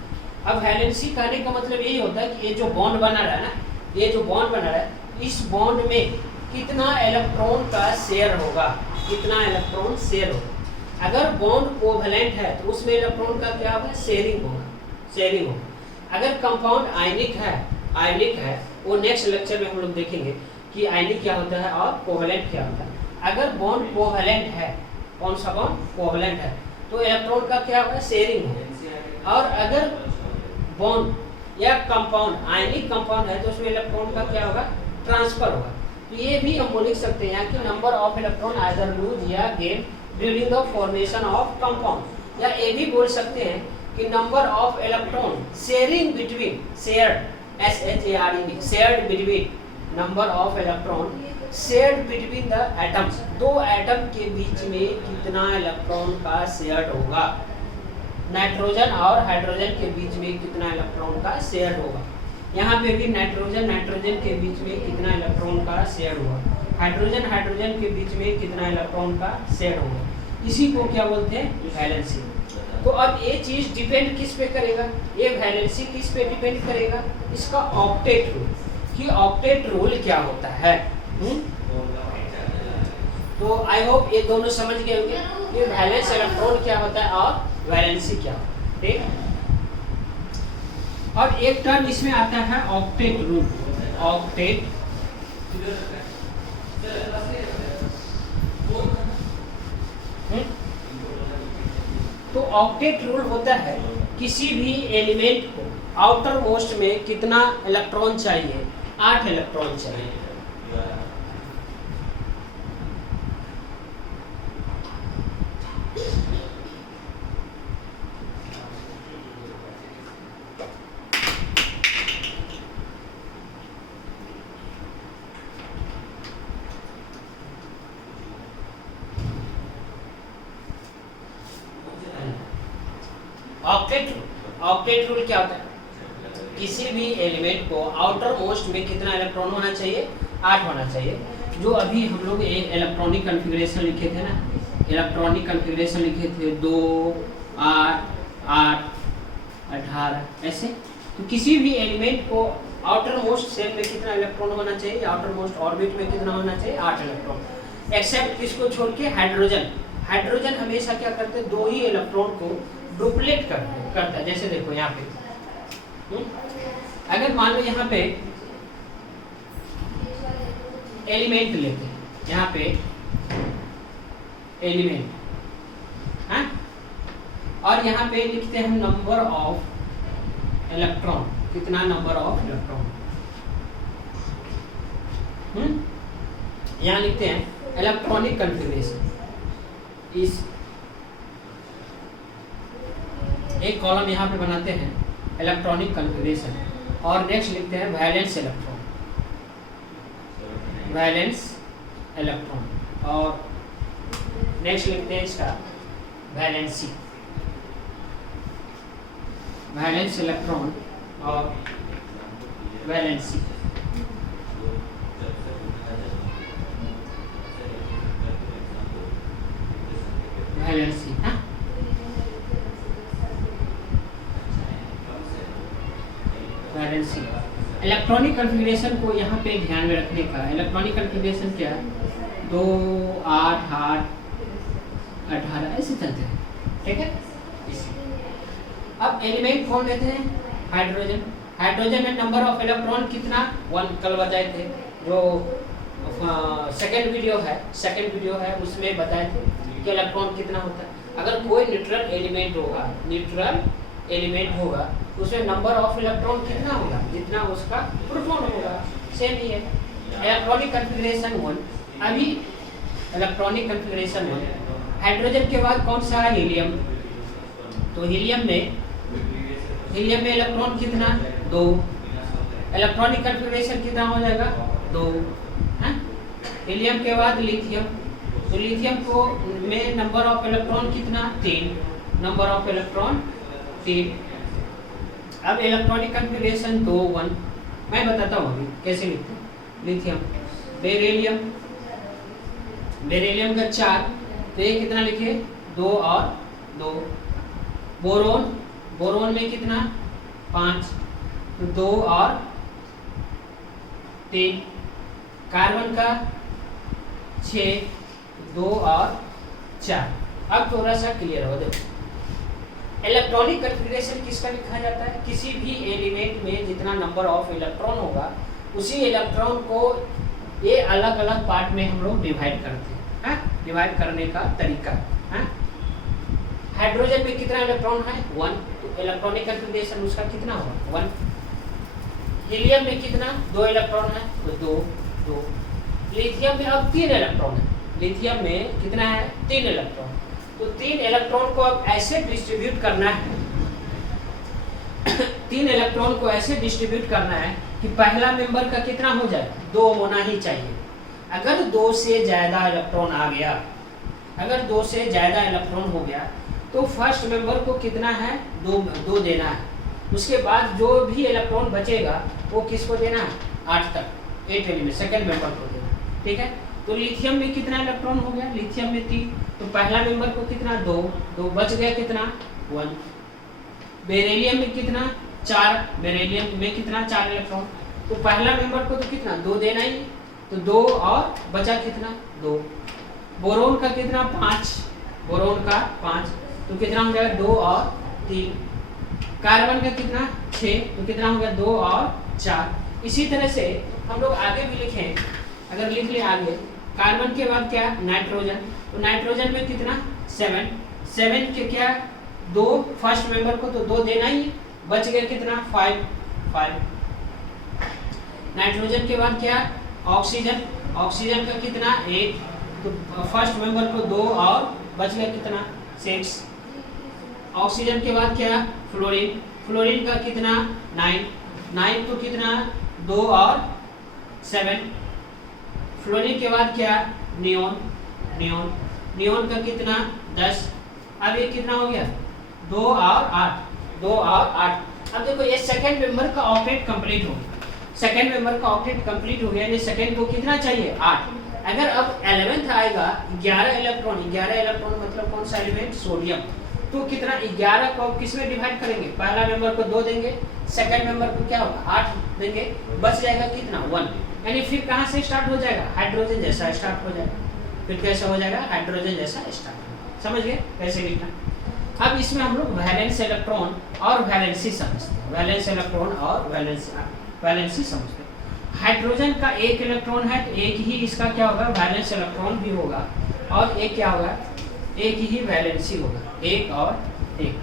अब वैलेंसी कहने का मतलब यही होता है कि ये जो बॉन्ड बना रहा है ना, ये जो बॉन्ड बना रहा है, इस बॉन्ड में कितना इलेक्ट्रॉन का शेयर होगा, कितना इलेक्ट्रॉन शेयर होगा। अगर बॉन्ड कोवेलेंट है तो उसमें इलेक्ट्रॉन का क्या होगा, शेयरिंग होगा। अगर कंपाउंड आयनिक है, वो नेक्स्ट लेक्चर में हम लोग देखेंगे कि आयनिक क्या होता है और कोवेलेंट क्या होता है। अगर बॉन्ड कोवेलेंट है, कौन सा बॉन्ड कोवेलेंट है, तो इलेक्ट्रॉन का क्या होगा, शेयरिंग होगा। और अगर बॉन्ड या कंपाउंड आयनिक कंपाउंड है तो उसमें इलेक्ट्रॉन का क्या होगा, ट्रांसफर होगा। तो ये भी हम लिख सकते हैं कि number of electron either lose या gain during the formation of compound, या ये भी बोल सकते हैं कि number of electron sharing between, shared SHARED, shared between, number of electron shared between the atoms, 2 atom के बीच में कितना इलेक्ट्रॉन का शेयर्ड होगा, नाइट्रोजन और हाइड्रोजन के बीच में कितना इलेक्ट्रॉन का शेयर्ड होगा। यहाँ पे भी नाइट्रोजन के बीच में कितना इलेक्ट्रॉन का शेयर होगा, हाइड्रोजन के बीच में कितना इलेक्ट्रॉन का शेयर होगा। इसी को क्या बोलते हैं, वैलेंसी। तो अब ये चीज डिपेंड किस पे करेगा, ये वैलेंसी किस पे डिपेंड करेगा, इसका ऑक्टेट रूल, कि ऑक्टेट रूल क्या होता है। तो आई होप ये दोनों समझ गए होंगे कि वैलेंस इलेक्ट्रॉन क्या होता है और वैलेंसी क्या होता है, ठीक। और एक टर्म इसमें आता है ऑक्टेट रूल, ऑक्टेट तो ऑक्टेट रूल होता है किसी भी एलिमेंट को आउटर मोस्ट में कितना इलेक्ट्रॉन चाहिए, 8 इलेक्ट्रॉन चाहिए। ऑक्टेट रूल क्या होता है, किसी भी एलिमेंट को आउटर मोस्ट में कितना इलेक्ट्रॉन होना चाहिए, 8 होना चाहिए। जो अभी हम लोग इलेक्ट्रॉनिक कॉन्फ़िगरेशन लिखे थे ना, इलेक्ट्रॉनिक कॉन्फ़िगरेशन लिखे थे 2 8 8 18 ऐसे। तो किसी भी एलिमेंट को आउटर मोस्ट सेल में कितना इलेक्ट्रॉन होना चाहिए, आउटर मोस्ट ऑर्बिट में कितना होना चाहिए, 8 इलेक्ट्रॉन। एक्सेप्ट किसको छोड़ के, हाइड्रोजन। हाइड्रोजन हमेशा क्या करते हैं, 2 ही इलेक्ट्रॉन को डुप्लीट करता है। जैसे देखो यहाँ पे अगर मान लो यहाँ पे एलिमेंट लेते हैं, यहाँ पे एलिमेंट, हाँ, और यहाँ पे लिखते हैं नंबर ऑफ इलेक्ट्रॉन, कितना नंबर ऑफ इलेक्ट्रॉन, यहाँ लिखते हैं इलेक्ट्रॉनिक कॉन्फ़िगरेशन। इस एक कॉलम यहाँ पे बनाते हैं इलेक्ट्रॉनिक कॉन्फ़िगरेशन, और नेक्स्ट लिखते हैं वैलेंस इलेक्ट्रॉन, वैलेंस इलेक्ट्रॉन, और नेक्स्ट लिखते हैं इसका वैलेंसी, वैलेंस इलेक्ट्रॉन और वैलेंसी। वैलेंसी, हाँ, वैलेंसी। इलेक्ट्रॉनिक कॉन्फ़िगरेशन को यहाँ पे ध्यान में रखने का, इलेक्ट्रॉनिक कॉन्फ़िगरेशन क्या है, 2 8 8 18 ऐसे चलते हैं, ठीक है। अब एलिमेंट कौन लेते हैं, हाइड्रोजन। हाइड्रोजन में नंबर ऑफ इलेक्ट्रॉन कितना, 1 कल बताए थे, जो सेकेंड वीडियो है उसमें बताए थे कि इलेक्ट्रॉन कितना होता है। अगर कोई न्यूट्रल एलिमेंट होगा उसमें नंबर ऑफ इलेक्ट्रॉन कितना होगा, जितना उसका प्रोटॉन होगा, सेम ही है। इलेक्ट्रॉनिक कॉन्फ़िगरेशन 1, अभी इलेक्ट्रॉनिक कॉन्फ़िगरेशन 1, हाइड्रोजन के बाद कौन सा है, हीलियम। तो हीलियम में इलेक्ट्रॉन कितना, 2। इलेक्ट्रॉनिक कॉन्फ़िगरेशन कितना हो जाएगा, 2, है। हीलियम के बाद लिथियम, तो लिथियम को में नंबर ऑफ इलेक्ट्रॉन कितना, 3, नंबर ऑफ इलेक्ट्रॉन 3। अब इलेक्ट्रॉनिक कॉन्फ़िगरेशन 2 1 मैं बताता हूँ अभी कैसे लिखते हैं। लिथियम, बेरिलियम का 4, तो ये कितना लिखे, 2 और 2। बोरोन में कितना, 5, तो 2 और 3। कार्बन का 6, 2 और 4। अब थोड़ा सा क्लियर हो, देखो इलेक्ट्रॉनिक कॉन्फ़िगरेशन किसका लिखा जाता है, किसी भी एलिमेंट में जितना नंबर ऑफ इलेक्ट्रॉन होगा उसी इलेक्ट्रॉन को ये अलग अलग पार्ट में हम लोग डिवाइड करते हैं, डिवाइड करने का तरीका है। हाइड्रोजन में कितना इलेक्ट्रॉन है, 1, तो इलेक्ट्रॉनिक कॉन्फ़िगरेशन उसका कितना होगा, 1। हीलियम में कितना, 2 इलेक्ट्रॉन है, तो 2। लिथियम में अब 3 इलेक्ट्रॉन है, लिथियम में कितना है, 3 इलेक्ट्रॉन। तो 3 इलेक्ट्रॉन को अब ऐसे डिस्ट्रीब्यूट करना है 3 इलेक्ट्रॉन को ऐसे डिस्ट्रीब्यूट करना है कि पहला मेंबर का कितना हो जाए, 2 होना ही चाहिए। अगर 2 से ज़्यादा इलेक्ट्रॉन आ गया, अगर 2 से ज़्यादा इलेक्ट्रॉन हो गया तो फर्स्ट मेंबर को कितना है, 2 देना है। उसके बाद जो भी इलेक्ट्रॉन बचेगा वो किसको देना है, 8 तक, 8 एलिमेंट सेकेंड मेंबर को देना, ठीक है। तो लिथियम में कितना इलेक्ट्रॉन हो गया, लिथियम में 3, तो पहला मेंबर को कितना 2, तो बच गया कितना 1। बेरिलियम में कितना 4, बेरिलियम में कितना 4 इलेक्ट्रॉन, तो पहला मेंबर को तो कितना 2 देना ही, तो 2 और बचा कितना 2। बोरोन का कितना 5, बोरोन का 5, तो कितना हो जाएगा 2 और 3। कार्बन का कितना 6, तो कितना हो गया 2 और 4। इसी तरह से हम लोग आगे भी लिखें, अगर लिख ले आगे, कार्बन के बाद क्या नाइट्रोजन, तो नाइट्रोजन में कितना 7, 7 के क्या 2 फर्स्ट मेंबर को तो 2 देना ही, बच गया कितना 5, 5। नाइट्रोजन के बाद क्या ऑक्सीजन, ऑक्सीजन का कितना 8, तो फर्स्ट मेंबर को 2 और बच गया कितना 6। ऑक्सीजन के बाद क्या फ्लोरीन, फ्लोरीन का कितना 9, 9 तो कितना 2 और 7। फ्लोरीन के बाद क्या नियोन, नियोन, नियोन का कितना 10। अब ये कितना हो गया 2 और 8, 2 और 8। अब देखो ये सेकंड मेंबर का ऑक्टेट कंप्लीट हो गया, सेकंड मेंबर का ऑक्टेट कंप्लीट हो गया, यानी सेकंड को कितना चाहिए 8। अगर अब 11th आएगा 11 इलेक्ट्रॉन, 11 इलेक्ट्रॉन मतलब कौन सा एलिमेंट सोडियम, तो कितना 11 को किस में डिवाइड करेंगे, पहला मेंबर को 2 देंगे, सेकंड मेंबर को क्या होगा 8 देंगे, बच जाएगा कितना 1। यानी फिर कहाँ से स्टार्ट हो जाएगा, हाइड्रोजन जैसा स्टार्ट हो जाएगा। फिर कैसे हो जाएगा, हाइड्रोजन जैसा स्टार्ट। समझ गए कैसे लिखना। अब इसमें हम लोग वैलेंस इलेक्ट्रॉन और वैलेंसी समझते हैं, वैलेंस इलेक्ट्रॉन और वैलेंसी समझते हैं। हाइड्रोजन का एक इलेक्ट्रॉन है तो एक ही इसका क्या होगा वैलेंस इलेक्ट्रॉन भी होगा, और एक क्या होगा एक ही वैलेंसी होगा, एक और एक।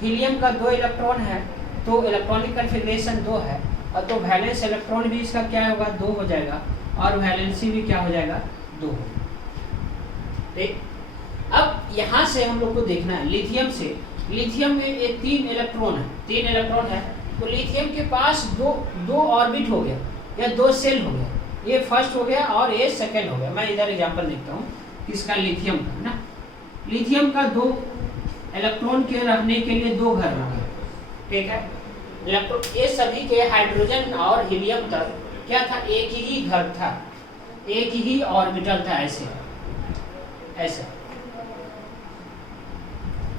हीलियम का 2 इलेक्ट्रॉन है तो इलेक्ट्रॉनिक कन्फिग्रेशन 2 है, और तो वैलेंस इलेक्ट्रॉन भी इसका क्या होगा 2 हो जाएगा, और वैलेंसी भी क्या हो जाएगा 2। ठीक, अब यहाँ से हम लोग को देखना है लिथियम से, लिथियम में ये 3 इलेक्ट्रॉन है, 3 इलेक्ट्रॉन है, तो लिथियम के पास दो ऑर्बिट हो गया या 2 सेल हो गया, ये फर्स्ट हो गया और ये सेकंड हो गया। मैं इधर एग्जांपल देखता हूँ किसका, लिथियम का ना, लिथियम का 2 इलेक्ट्रॉन के रहने के लिए 2 घर हो गए। ठीक है, इलेक्ट्रॉन ये सभी के हाइड्रोजन और हीलियम तक क्या था, एक ही घर था, एक ही ऑर्बिटल था, ऐसे ऐसे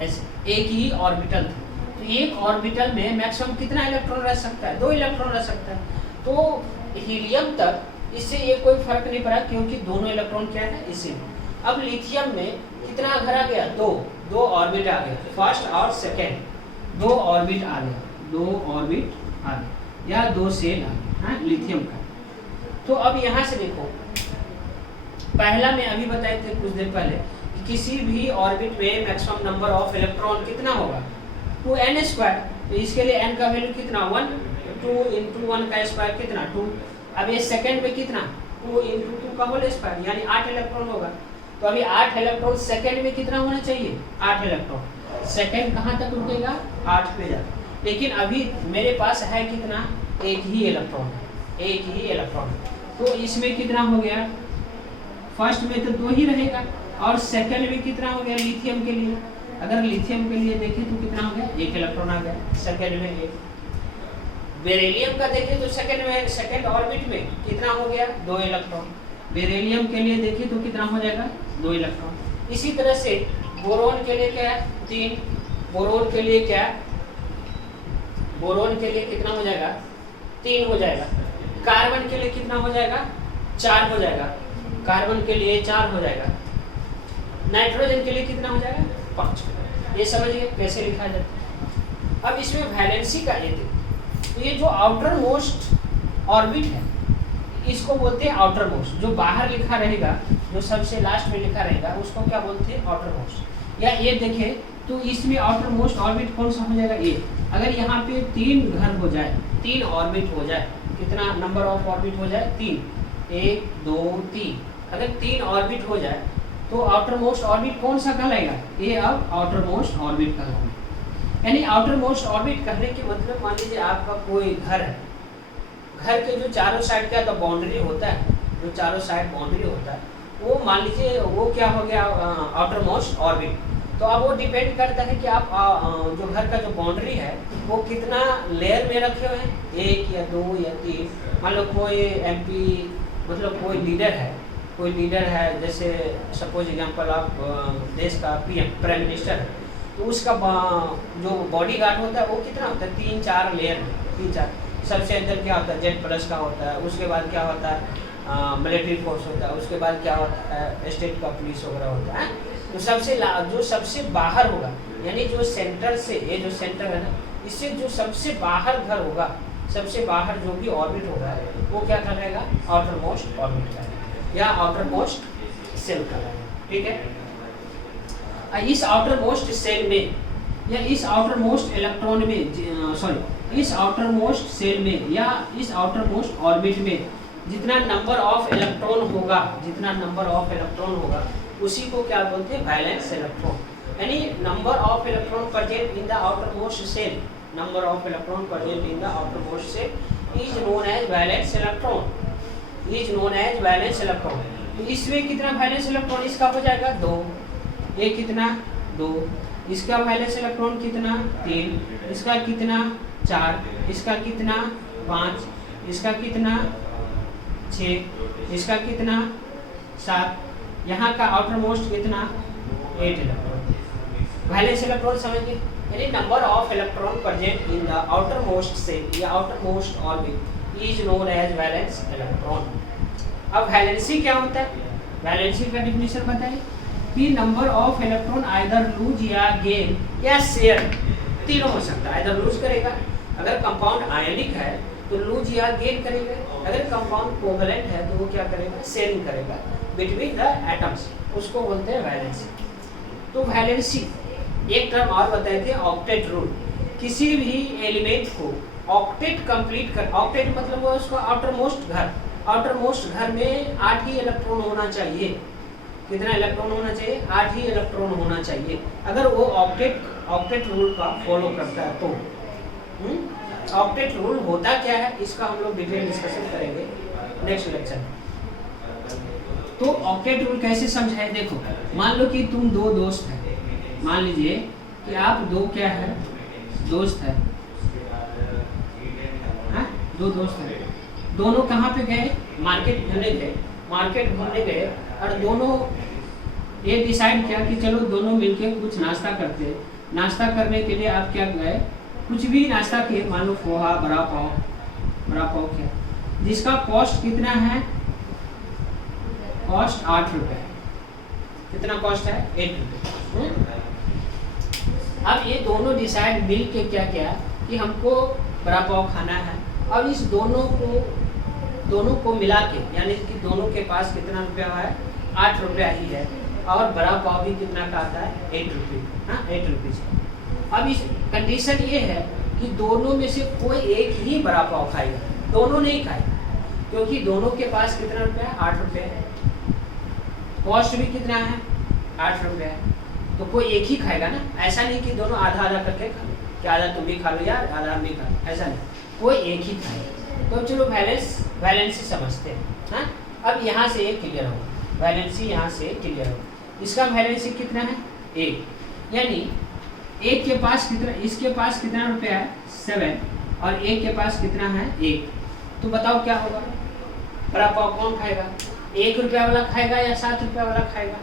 ऐसे एक ही ऑर्बिटल था। तो एक ऑर्बिटल में मैक्सिमम कितना इलेक्ट्रॉन रह सकता है, 2 इलेक्ट्रॉन रह सकता है। तो हीलियम तक इससे ये कोई फर्क नहीं पड़ा क्योंकि दोनों इलेक्ट्रॉन क्या है इसी में। अब लिथियम में कितना घर आ गया, 2 ऑर्बिट आ गया, फर्स्ट और सेकेंड 2 ऑर्बिट आ गया, 2 ऑर्बिट आ गया या 2 सेल आ गया हाँ लिथियम का। तो अब यहाँ से देखो, पहला में अभी बताए थे कुछ देर पहले कि किसी भी ऑर्बिट में मैक्सिमम नंबर ऑफ इलेक्ट्रॉन कितना होगा 2n²। तो इसके लिए n का वैल्यू कितना 1, 2 × 1 का स्क्वायर कितना 2। अब ये सेकंड में कितना 2 × 2 का होल स्क्वायर यानी 8 इलेक्ट्रॉन होगा। तो अभी 8 इलेक्ट्रॉन सेकंड में कितना होना चाहिए 8 इलेक्ट्रॉन। सेकंड कहाँ तक रुकेगा 8 पे जाकर, लेकिन अभी मेरे पास है कितना एक ही इलेक्ट्रॉन, एक ही इलेक्ट्रॉन। तो इसमें कितना हो गया, फर्स्ट में तो 2 ही रहेगा, और सेकंड में कितना हो गया लिथियम के लिए, अगर लिथियम के लिए देखें तो कितना हो गया 1 इलेक्ट्रॉन आ गया सेकंड में 1। बेरिलियम का देखें तो सेकंड ऑर्बिट में कितना हो गया 2 इलेक्ट्रॉन। बेरिलियम के लिए देखें तो कितना हो जाएगा 2 इलेक्ट्रॉन। इसी तरह से बोरोन के लिए क्या है 3, बोरोन के लिए क्या, बोरोन के लिए कितना हो जाएगा 3 हो जाएगा। कार्बन के लिए कितना हो जाएगा 4 हो जाएगा, कार्बन के लिए 4 हो जाएगा। नाइट्रोजन के लिए कितना हो जाएगा 5। ये समझिए कैसे लिखा जाता है। अब इसमें वैलेंसी का ये देखो, तो ये जो आउटर मोस्ट ऑर्बिट है इसको बोलते हैं आउटर मोस्ट, जो बाहर लिखा रहेगा, जो सबसे लास्ट में लिखा रहेगा उसको क्या बोलते हैं आउटर मोस्ट। या ये देखें तो इसमें आउटर मोस्ट ऑर्बिट कौन सा हो जाएगा ये। अगर यहाँ पे 3 घर हो जाए, 3 ऑर्बिट हो जाए, कितना नंबर ऑफ ऑर्बिट हो जाए 3, 1 2 3, अगर 3 ऑर्बिट हो जाए तो आउटर मोस्ट ऑर्बिट कौन सा कहलाएगा ये, अब आउटर मोस्ट ऑर्बिट कहलाएगा। यानी आउटर मोस्ट ऑर्बिट कहने के मतलब मान लीजिए आपका कोई घर है, घर के जो चारों साइड का तो बाउंड्री होता है, जो चारों साइड बाउंड्री होता है वो मान लीजिए वो क्या हो गया आउटर मोस्ट ऑर्बिट। तो अब वो डिपेंड करता है कि आप जो घर का जो बाउंड्री है वो कितना लेयर में रखे हुए हैं, 1 या 2 या 3। मान लो कोई MP मतलब कोई लीडर है कोई लीडर है, जैसे सपोज एग्जांपल आप देश का पीएम प्राइम मिनिस्टर है, तो उसका जो बॉडी गार्ड होता है वो कितना होता है, 3-4 लेयर में, 3-4। सबसे अंदर क्या होता है, Z+ का होता है, उसके बाद क्या होता है मिलिट्री फोर्स होता है, उसके बाद क्या होता है स्टेट का पुलिस वगैरह होता है। तो जो सबसे बाहर होगा, यानी जो सेंटर से, ये जो सेंटर है ना, इससे जो सबसे बाहर घर होगा, सबसे बाहर जो भी ऑर्बिट होगा वो क्या कहलाएगा, आउटर मोस्ट ऑर्बिट कहलाएगा या आउटर मोस्ट सेल कहलाएगा। ठीक है, इस आउटर मोस्ट सेल में या इस आउटर मोस्ट इलेक्ट्रॉन में, सॉरी इस आउटर मोस्ट सेल में या इस आउटर मोस्ट ऑर्बिट में जितना नंबर ऑफ इलेक्ट्रॉन होगा, जितना नंबर ऑफ इलेक्ट्रॉन होगा उसी को क्या बोलते हैं, वैलेंस इलेक्ट्रॉन। यानी number of electron present in the outer most shell, number of electron present in the outer most shell is known as valence electron, is known as valence electron. तो इसमें कितना वैलेंस इलेक्ट्रॉन, इसका हो जाएगा 2, ये कितना 2, इसका वैलेंस इलेक्ट्रॉन कितना 3, इसका कितना 4, इसका कितना 5, इसका कितना 6, इसका कितना 7, यहाँ का आउटर मोस्ट कितना 8 इलेक्ट्रॉन। वैलेंस इलेक्ट्रॉन समझिए, यानी number of electron present in the outer most shell या outer most orbit is known as valence electron. अब वैलेंसी क्या होता है, वैलेंसी का डिफिनेशन बताइए कि number of electron either lose या गेन या शेयर, तीनों हो सकता है। आइदर लूज करेगा, अगर कंपाउंड आयनिक है तो लूज या गेन करेगा, अगर कंपाउंड कोवैलेंट है तो वो क्या करेगा, शेयरिंग करेगा बिटवीन द एटम्स, उसको बोलते हैं वैलेंसी। तो वैलेंसी एक टर्म और बताए थे, ऑक्टेट रूल। किसी भी एलिमेंट को ऑक्टेट कंप्लीट कर, ऑक्टेट मतलब वो उसका आउटर मोस्ट घर, आउटर मोस्ट घर में 8 ही इलेक्ट्रॉन होना चाहिए। कितना इलेक्ट्रॉन होना चाहिए, 8 ही इलेक्ट्रॉन होना चाहिए, अगर वो ऑक्टेट रूल का फॉलो करता है तो। ऑक्टेट रूल होता क्या है, इसका हम लोग डिटेल डिस्कशन करेंगे नेक्स्ट लेक्चर में। तो ऑक्टेट रूल कैसे समझाए, देखो मान लो कि तुम 2 दोस्त हैं, मान लीजिए कि आप 2 क्या है, दोस्त है, 2 दोस्त हैं, दोनों कहाँ पे गए, मार्केट घूमने गए, मार्केट घूमने गए और दोनों ये डिसाइड किया कि चलो दोनों मिलके कुछ नाश्ता करते हैं। नाश्ता करने के लिए आप क्या गए, कुछ भी नाश्ता किए, मान लो पोहा, बड़ा पाव क्या, जिसका कॉस्ट कितना है, कॉस्ट 8 रुपये। कितना कॉस्ट है, 8 रुपये। अब ये दोनों डिसाइड मिल के क्या किया कि हमको बड़ा पाव खाना है, और इस दोनों को मिला के, यानी कि दोनों के पास कितना रुपया है, 8 रुपया ही है, और बड़ा पाव भी कितना का आता है, 8 रुपये, 8 रुपीज़। अब इस कंडीशन ये है कि दोनों में से कोई एक ही बड़ा पाव खाएगा, दोनों नहीं खाएगा, क्योंकि दोनों के पास कितना रुपया है, 8 रुपये है, कॉस्ट भी कितना है, 8 रुपये है, तो कोई एक ही खाएगा ना। ऐसा नहीं कि दोनों आधा आधा करके खा लो, कि आधा तुम भी खा लो यार, आधा हम भी खा लो, ऐसा नहीं, कोई एक ही खाएगा। तो चलो वैलेंसी समझते हैं। अब यहाँ से एक क्लियर होगा, वैलेंसी यहाँ से क्लियर होगा। इसका वैलेंसी कितना है, 1, यानी एक के पास कितना, इसके पास कितना रुपया है, 7, और एक के पास कितना है, 1। तो बताओ क्या होगा, बड़ा पाव कौन खाएगा, 1 रुपया वाला खाएगा या 7 रुपया वाला खाएगा।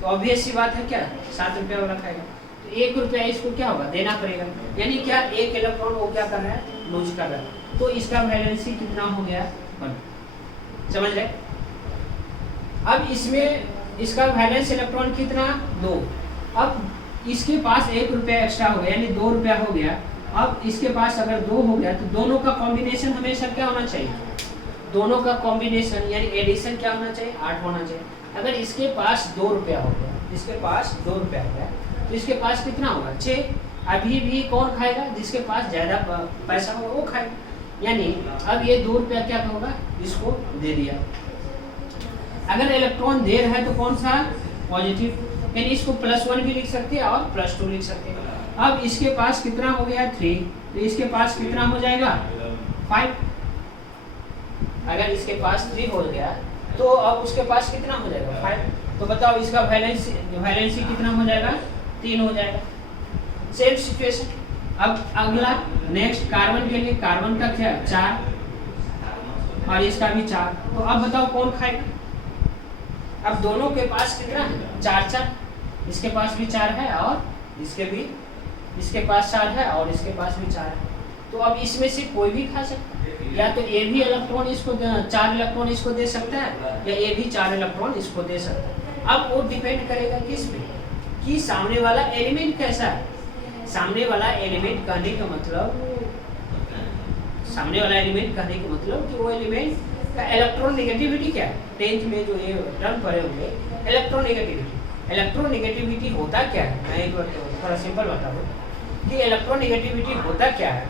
तो ऑब्वियस सी बात है क्या, 7 रुपया वाला खाएगा। तो 1 रुपया इसको क्या होगा, देना पड़ेगा, यानी क्या 1 इलेक्ट्रॉन वो क्या कर रहा है, लूज कर रहा है। तो इसका वैलेंसी कितना हो गया, 1। समझ रहे। अब इसमें इसका वैलेंस इलेक्ट्रॉन कितना, 2। अब इसके पास 1 रुपया एक्स्ट्रा हो गया, यानी 2 रुपया हो गया। अब इसके पास अगर 2 हो गया तो दोनों का कॉम्बिनेशन हमेशा क्या होना चाहिए, दोनों का कॉम्बिनेशन यानी एडिशन क्या होना चाहिए, 8 होना चाहिए। अगर इसके पास 2 रुपया हो गया, इसके पास 2 रुपया हो गया, तो इसके पास कितना होगा, 6। अभी भी कौन खाएगा, जिसके पास ज़्यादा पैसा होगा वो खाएगा। यानी अब ये 2 रुपया क्या होगा, इसको दे दिया। अगर इलेक्ट्रॉन दे रहा है तो कौन सा, पॉजिटिव, यानी इसको +1 भी लिख सकते हैं और +2 लिख सकते हैं। अब इसके पास कितना हो गया, 3, तो इसके पास कितना हो जाएगा, 5। अगर इसके पास 3 हो गया तो अब उसके पास कितना हो जाएगा, 5। तो बताओ इसका वैलेंसी कितना हो जाएगा, 3 हो जाएगा। Same situation. अब अगला नेक्स्ट कार्बन के लिए, कार्बन का क्या, 4, और इसका भी 4। तो अब बताओ कौन खाएगा, अब दोनों के पास कितना है? 4 4। इसके पास भी 4 है और इसके पास 4 है और इसके पास भी 4 है। तो अब इसमें से कोई भी खा सकता है, या तो ए भी इलेक्ट्रॉन इसको 4 इलेक्ट्रॉन इसको दे सकता है, या ए भी 4 इलेक्ट्रॉन इसको दे सकता है। अब वो डिपेंड करेगा किस पे, कि सामने वाला एलिमेंट कैसा है। सामने वाला एलिमेंट कहने का मतलब कि वो एलिमेंट का इलेक्ट्रॉन नेगेटिविटी क्या है। 10th में जो ये टर्म पढ़े होंगे इलेक्ट्रोनेगेटिविटी होता क्या है। मैं एक बार थोड़ा सिंपल बताऊँ कि इलेक्ट्रोनेगेटिविटी होता क्या है।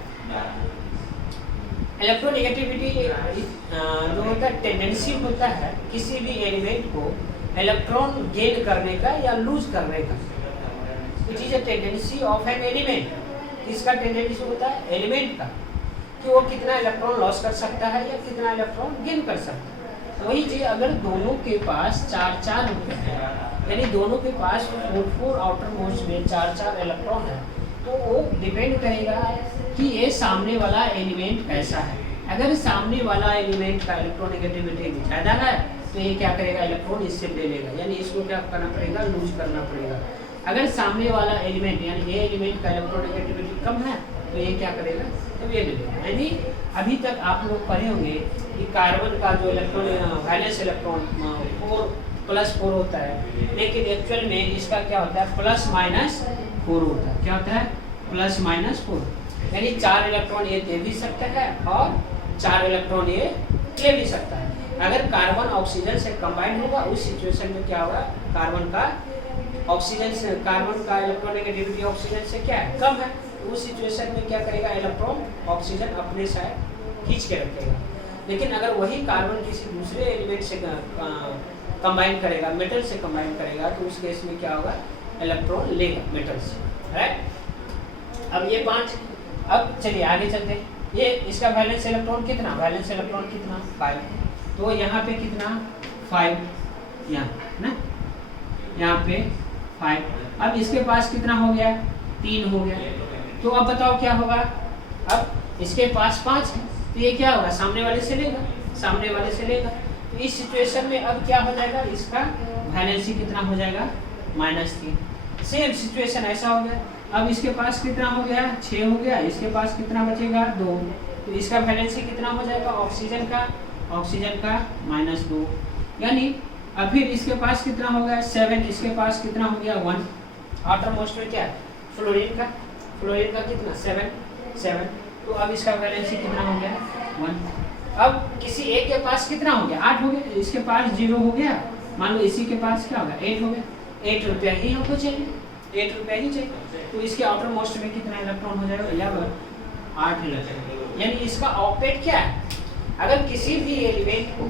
इलेक्ट्रोनेगेटिविटी जो होता है टेंडेंसी होता है किसी भी एलिमेंट को इलेक्ट्रॉन गेन करने का या लूज करने का। It is a tendency of an element. किसका टेंडेंसी होता है? एलिमेंट का, कि वो कितना इलेक्ट्रॉन लॉस कर सकता है या कितना इलेक्ट्रॉन गेन कर सकता है। वही चीज अगर दोनों के पास 4 4 होते हैं, यानी दोनों के पास 4 आउटर मोस्ट में 4 4 इलेक्ट्रॉन है, तो वो डिपेंड करेगा कि ये सामने वाला एलिमेंट कैसा है। अगर सामने वाला एलिमेंट का इलेक्ट्रोनेगेटिविटी ज़्यादा है तो ये क्या करेगा? इलेक्ट्रॉन इससे ले लेगा, यानी इसको क्या करना पड़ेगा? लूज करना पड़ेगा। अगर सामने वाला एलिमेंट यानी ये एलिमेंट का इलेक्ट्रोनेगेटिविटी कम है तो ये क्या करेगा? तो ये ले लेगा। यानी अभी तक आप लोग पढ़े होंगे कि कार्बन का जो इलेक्ट्रॉन वैलेंस इलेक्ट्रॉन 4+4 होता है, लेकिन एक्चुअल में इसका क्या होता है? +-4 होता है। क्या होता है? +-4। यानी 4 इलेक्ट्रॉन ये दे भी सकता है और 4 इलेक्ट्रॉन ये ले भी सकता है। अगर कार्बन ऑक्सीजन से कंबाइन होगा उस सिचुएशन में क्या होगा? कार्बन का इलेक्ट्रोनेगेटिविटी ऑक्सीजन से क्या है? कम है। उस सिचुएशन में क्या करेगा? इलेक्ट्रॉन ऑक्सीजन अपने साइड खींच के रखेगा। लेकिन अगर वही कार्बन किसी दूसरे एलिमेंट से कंबाइन करेगा, मेटल से कंबाइन करेगा, तो उस केस में क्या होगा? इलेक्ट्रॉन लेगा मेटल से, राइट। अब ये 5। अब चलिए आगे चलते हैं। ये इसका वैलेंस इलेक्ट्रॉन कितना? 5। तो यहाँ पे कितना? 5 यहाँ ना, यहाँ पे 5। अब इसके पास कितना हो गया? 3 हो गया। तो अब बताओ क्या होगा? अब इसके पास 5 है तो ये क्या होगा? सामने वाले से लेगा। तो इस सिचुएशन में अब क्या हो जाएगा? इसका वैलेंसी कितना हो जाएगा? -3। सेम सिचुएशन ऐसा हो गया। अब इसके पास कितना हो गया? 6 हो गया। इसके पास कितना बचेगा? 2। तो इसका वैलेंसी कितना हो जाएगा? ऑक्सीजन का -2। यानी अब फिर इसके पास कितना हो गया? 7। इसके पास कितना हो गया? 1। आउटर मोस्ट में क्या है? फ्लोरीन का कितना? 7। तो अब इसका वैलेंसी कितना हो गया? 1। अब किसी एक के पास कितना हो गया? 8 हो गया। इसके पास 0 हो गया। मान लो इसी के पास क्या होगा? 8 हो गया। 8 रुपया ही हमको चाहिए, 8 रुपया ही चाहिए। तो इसके आउटर मोस्ट में कितना इलेक्ट्रॉन हो जाएगा? 11, 8 इलेक्ट्रॉन। यानी इसका ऑक्टेट क्या है? अगर किसी भी एलिमेंट को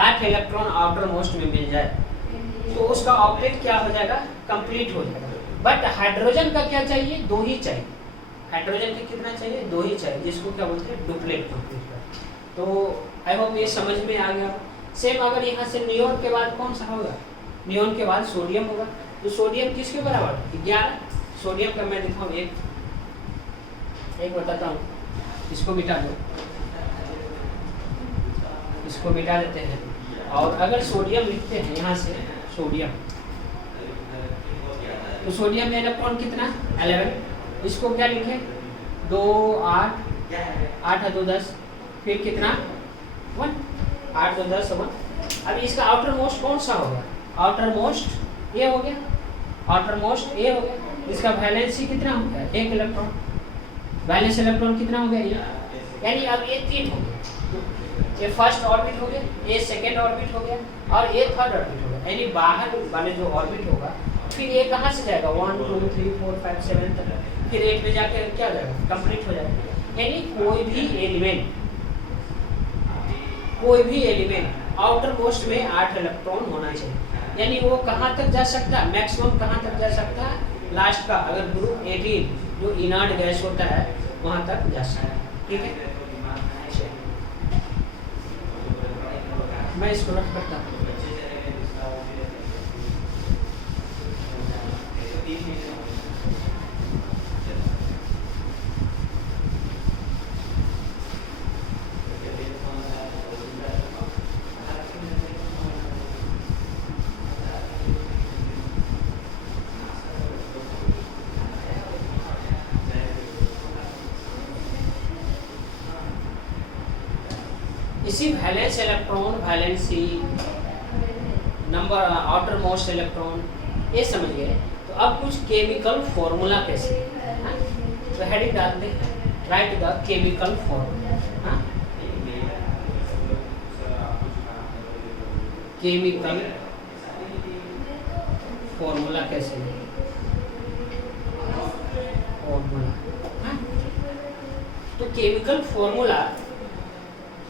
8 इलेक्ट्रॉन आउटर मोस्ट में मिल जाए तो उसका ऑक्टेट क्या हो जाएगा? कंप्लीट हो जाएगा। बट हाइड्रोजन का क्या चाहिए? 2 ही चाहिए। हाइड्रोजन का कितना चाहिए? 2 ही चाहिए, जिसको क्या बोलते हैं? Duplet complete. तो आई होप ये समझ में आ गया। सेम अगर यहाँ से नियोन के बाद कौन सा होगा? नियोन के बाद सोडियम होगा। तो सोडियम किसके बराबर? 11। सोडियम का मैं दिखाऊँ एक बताता हूँ। इसको मिटा दो, इसको मिटा देते हैं। और अगर सोडियम लिखते हैं यहाँ से सोडियम, तो सोडियम में इलेक्ट्रॉन कितना? 11। इसको क्या लिखें? 2 8 8 2 10, फिर कितना? 1। 8 2 10 1। अब इसका आउटर मोस्ट कौन सा हो गया? आउटर मोस्ट ये हो गया। आउटर मोस्ट ये हो गया। इसका वैलेंसी कितना हो गया? 1 इलेक्ट्रॉन। वैलेंस इलेक्ट्रॉन कितना हो गया? ये यानी अब ये 3 हो गया। ये फर्स्ट ऑर्बिट हो गया, ये सेकेंड ऑर्बिट हो गया और ये थर्ड ऑर्बिट हो गया। यानी बाहर वाले जो ऑर्बिट होगा फिर ये कहाँ से जाएगा? 1 2 3 4 5 7 तक, फिर 8 में जाके क्या हो जाएगा? कंप्लीट हो जाएगा। यानी कोई भी एलिमेंट आउटर मोस्ट में 8 इलेक्ट्रॉन होना चाहिए। यानी वो कहाँ तक जा सकता है? मैक्सिमम कहाँ तक जा सकता है? लास्ट का अगर ग्रुप 18 जो इनर्ट गैस होता है वहाँ तक जा सकता है। ठीक है, मैं इसको रख करता हूँ। इसी valence electron, valency, number outer most electron, ये समझ गए। तो अब कुछ केमिकल फॉर्मूला कैसे, हाँ? तो हेडिंग डालते हैं, right the chemical formula. Chemical formula कैसे है, फॉर्मूला, हाँ? तो केमिकल फॉर्मूला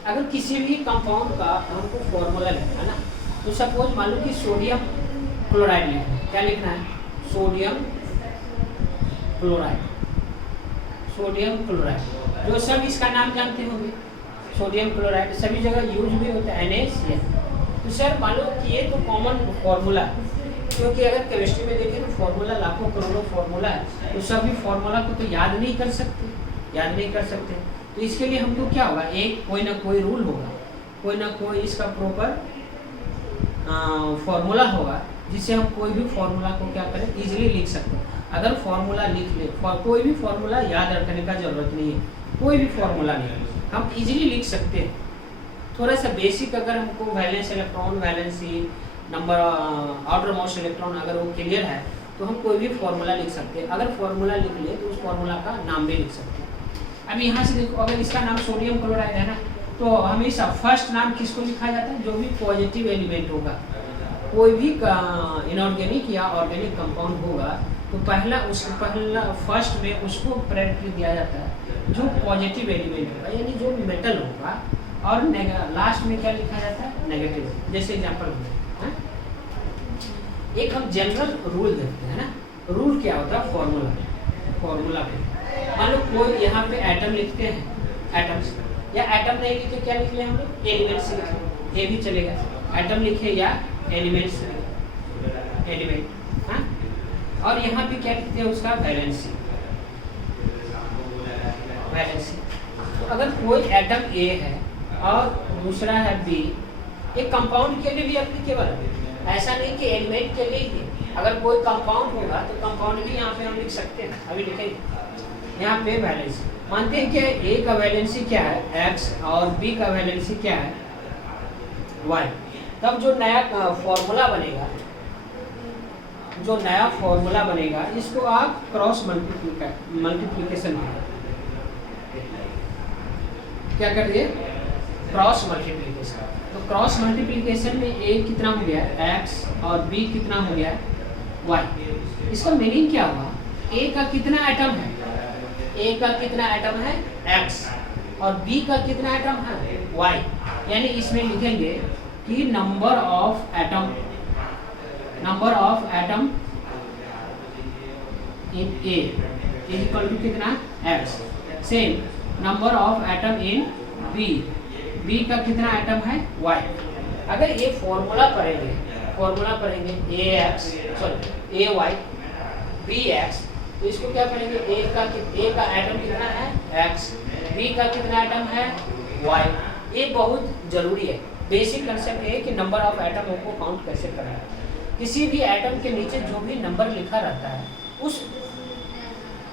अगर किसी भी कंपाउंड का हमको फॉर्मूला लिखना है ना, तो सपोज मान लो कि सोडियम क्लोराइड लिखना है, क्या लिखना है, सोडियम क्लोराइड, सोडियम क्लोराइड, जो सब इसका नाम जानते होंगे, सोडियम क्लोराइड सभी जगह यूज भी होता है, NaCl। तो सर मान लो कि ये तो कॉमन फार्मूला, क्योंकि अगर केमिस्ट्री में देखें तो फार्मूला लाखों करोड़ों फार्मूला है, तो सभी फार्मूला को तो याद नहीं कर सकते, तो इसके लिए हमको क्या होगा, एक कोई ना कोई रूल होगा, कोई ना कोई इसका प्रॉपर फार्मूला होगा, जिससे हम कोई भी फार्मूला को क्या करें, इजीली लिख सकते हैं। अगर फार्मूला लिख ले, कोई भी फार्मूला याद रखने का जरूरत नहीं है, कोई भी फार्मूला नहीं, हम इजीली लिख सकते हैं। थोड़ा सा बेसिक अगर हमको valence electron, valency, number outer most electron अगर वो क्लियर है, तो हम कोई भी फार्मूला लिख सकते हैं। अगर फार्मूला लिख ले तो उस फार्मूला का नाम भी लिख सकते हैं। अब यहाँ से देखो, अगर इसका नाम सोडियम क्लोराइड है ना, तो हमेशा फर्स्ट नाम किसको लिखा जाता है, जो भी पॉजिटिव एलिमेंट होगा, कोई भी इनऑर्गेनिक या ऑर्गेनिक कंपाउंड होगा, तो पहला फर्स्ट में उसको प्रायोरिटी दिया जाता है जो पॉजिटिव एलिमेंट होगा, यानी जो मेटल होगा, और लास्ट में क्या लिखा जाता है, नेगेटिव। जैसे एग्जाम्पल एक हम जनरल रूल देखते हैं ना, रूल क्या होता है, फॉर्मूला पे मान लो कोई यहाँ पे एटम लिखते हैं, एटम्स, या एटम नहीं लिखे क्या लिख ले हम लोग, एलिमेंट्स लिखे, ये भी चलेगा, एटम लिखे या एलिमेंट्स, एलिमेंट, हाँ? और यहाँ पे क्या लिखते हैं, उसका वैलेंसी। तो अगर कोई एटम A है और दूसरा है B, एक कंपाउंड के लिए भी एप्लीकेबल है, ऐसा नहीं कि एलिमेंट के लिए ही। अगर कोई कंपाउंड होगा तो कंपाउंड भी यहाँ पे हम लिख सकते हैं, अभी लिखेंगे। यहाँ पे वैलेंसी मानते हैं कि A का वैलेंसी क्या है, X, और B का वैलेंसी क्या है, Y। तब जो नया फॉर्मूला बनेगा, इसको आप क्रॉस मल्टीप्लिकेशन क्या कर दिए, क्रॉस मल्टीप्लिकेशन। तो क्रॉस मल्टीप्लिकेशन में A कितना हो गया, X, और B कितना हो गया, Y। इसका मीनिंग क्या हुआ, A का कितना एटम है, A का कितना एटम है, X, और B का कितना एटम है, Y। यानी इसमें लिखेंगे कि number of atom in A is equal to कितना, X। Same number of atom in B का कितना एटम है, Y। अगर ये फॉर्मूला पढ़ेंगे AY BX, तो इसको क्या करेंगे, A का एटम कितना है, X, B का कितना एटम है, Y। ये बहुत जरूरी है, बेसिक कंसेप्ट है कि नंबर ऑफ एटम को काउंट कैसे करना है। किसी भी एटम के नीचे जो भी नंबर लिखा रहता है,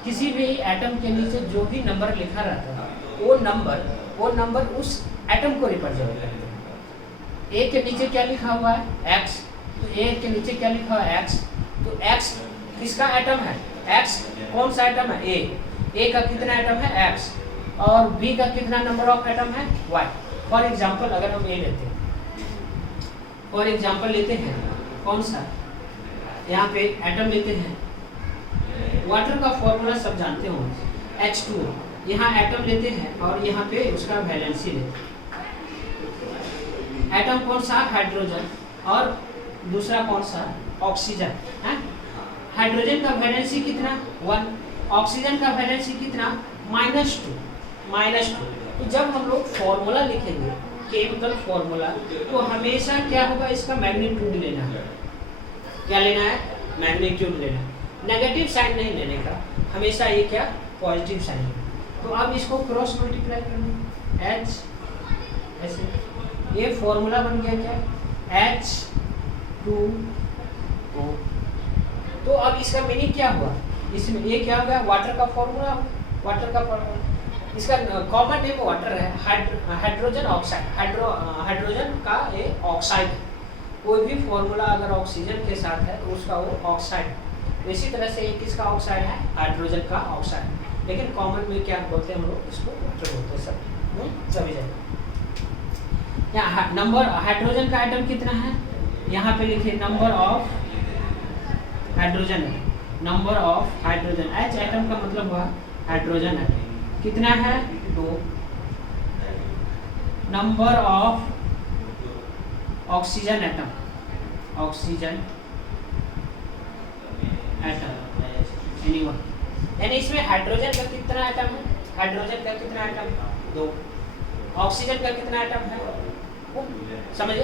किसी भी एटम के नीचे जो भी नंबर लिखा रहता है, वो नंबर उस एटम को रिप्रेजेंट करते हैं। A के नीचे क्या लिखा हुआ है, X, तो A के नीचे क्या लिखा हुआ है, X, तो X किसका एटम है, X कौन सा एटम है, A का कितना एटम है, X, और B का कितना नंबर ऑफ एटम है, Y। फॉर एग्जाम्पल अगर हम A लेते हैं, कौन सा, यहाँ पे एटम लेते हैं, वाटर का फॉर्मूला सब जानते हो, H2O। यहाँ एटम लेते हैं और यहाँ पे उसका वैलेंसी लेते हैं। एटम कौन सा, हाइड्रोजन, और दूसरा कौन सा, ऑक्सीजन है। हाइड्रोजन का वैलेंसी कितना, 1, ऑक्सीजन का वैलेंसी कितना, -2। तो जब हम लोग फॉर्मूला लिखेंगे, केमिकल फॉर्मूला, तो हमेशा क्या होगा, इसका मैग्नीट्यूड लेना है। क्या लेना है, मैग्नीट्यूड लेना है, नेगेटिव साइन नहीं लेने का, हमेशा ये क्या, पॉजिटिव साइन। तो अब इसको क्रॉस मल्टीप्लाई करना, H ऐसे, ये फॉर्मूला बन गया क्या, H2O। तो अब इसका मीनिंग क्या हुआ, इसमें ये क्या हो गया, वाटर का फॉर्मूला, इसका कॉमन नेम वाटर है, हाइड्रोजन ऑक्साइड, हाइड्रोजन का ये ऑक्साइड है। कोई भी फॉर्मूला अगर ऑक्सीजन के साथ है तो उसका वो ऑक्साइड है। इसी तरह से ये किसका ऑक्साइड है, हाइड्रोजन का ऑक्साइड। लेकिन कॉमन में क्या बोलते हैं हम लोग, इसको वाटर बोलते हैं सभी जगह। यहाँ नंबर हाइड्रोजन का आइटम कितना है, यहाँ पे लिखिए नंबर ऑफ हाइड्रोजन है, number of hydrogen, H item का मतलब हुआ हाइड्रोजन आइटम कितना है 2। Number of oxygen atom, oxygen atom anyone, यानी इसमें हाइड्रोजन का कितना एटम है, हाइड्रोजन का कितना एटम 2, ऑक्सीजन का कितना एटम है, समझे।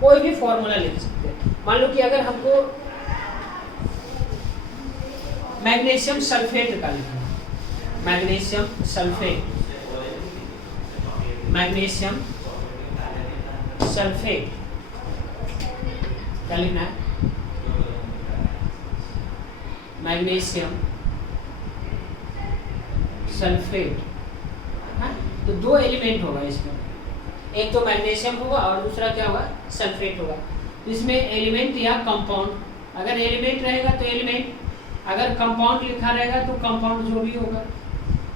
कोई भी फॉर्मूला लिख सकते हैं। मान लो कि अगर हमको मैग्नीशियम सल्फेट का लिखना, मैग्नीशियम सल्फेट, मैग्नीशियम सल्फेट क्या लिखना है, मैग्नीशियम सल्फेट। हाँ, तो 2 एलिमेंट होगा इसमें, एक तो मैग्नीशियम होगा और दूसरा क्या होगा, सल्फेट होगा। इसमें एलिमेंट या कंपाउंड, अगर एलिमेंट रहेगा तो एलिमेंट, अगर कंपाउंड लिखा रहेगा तो कंपाउंड जो भी होगा।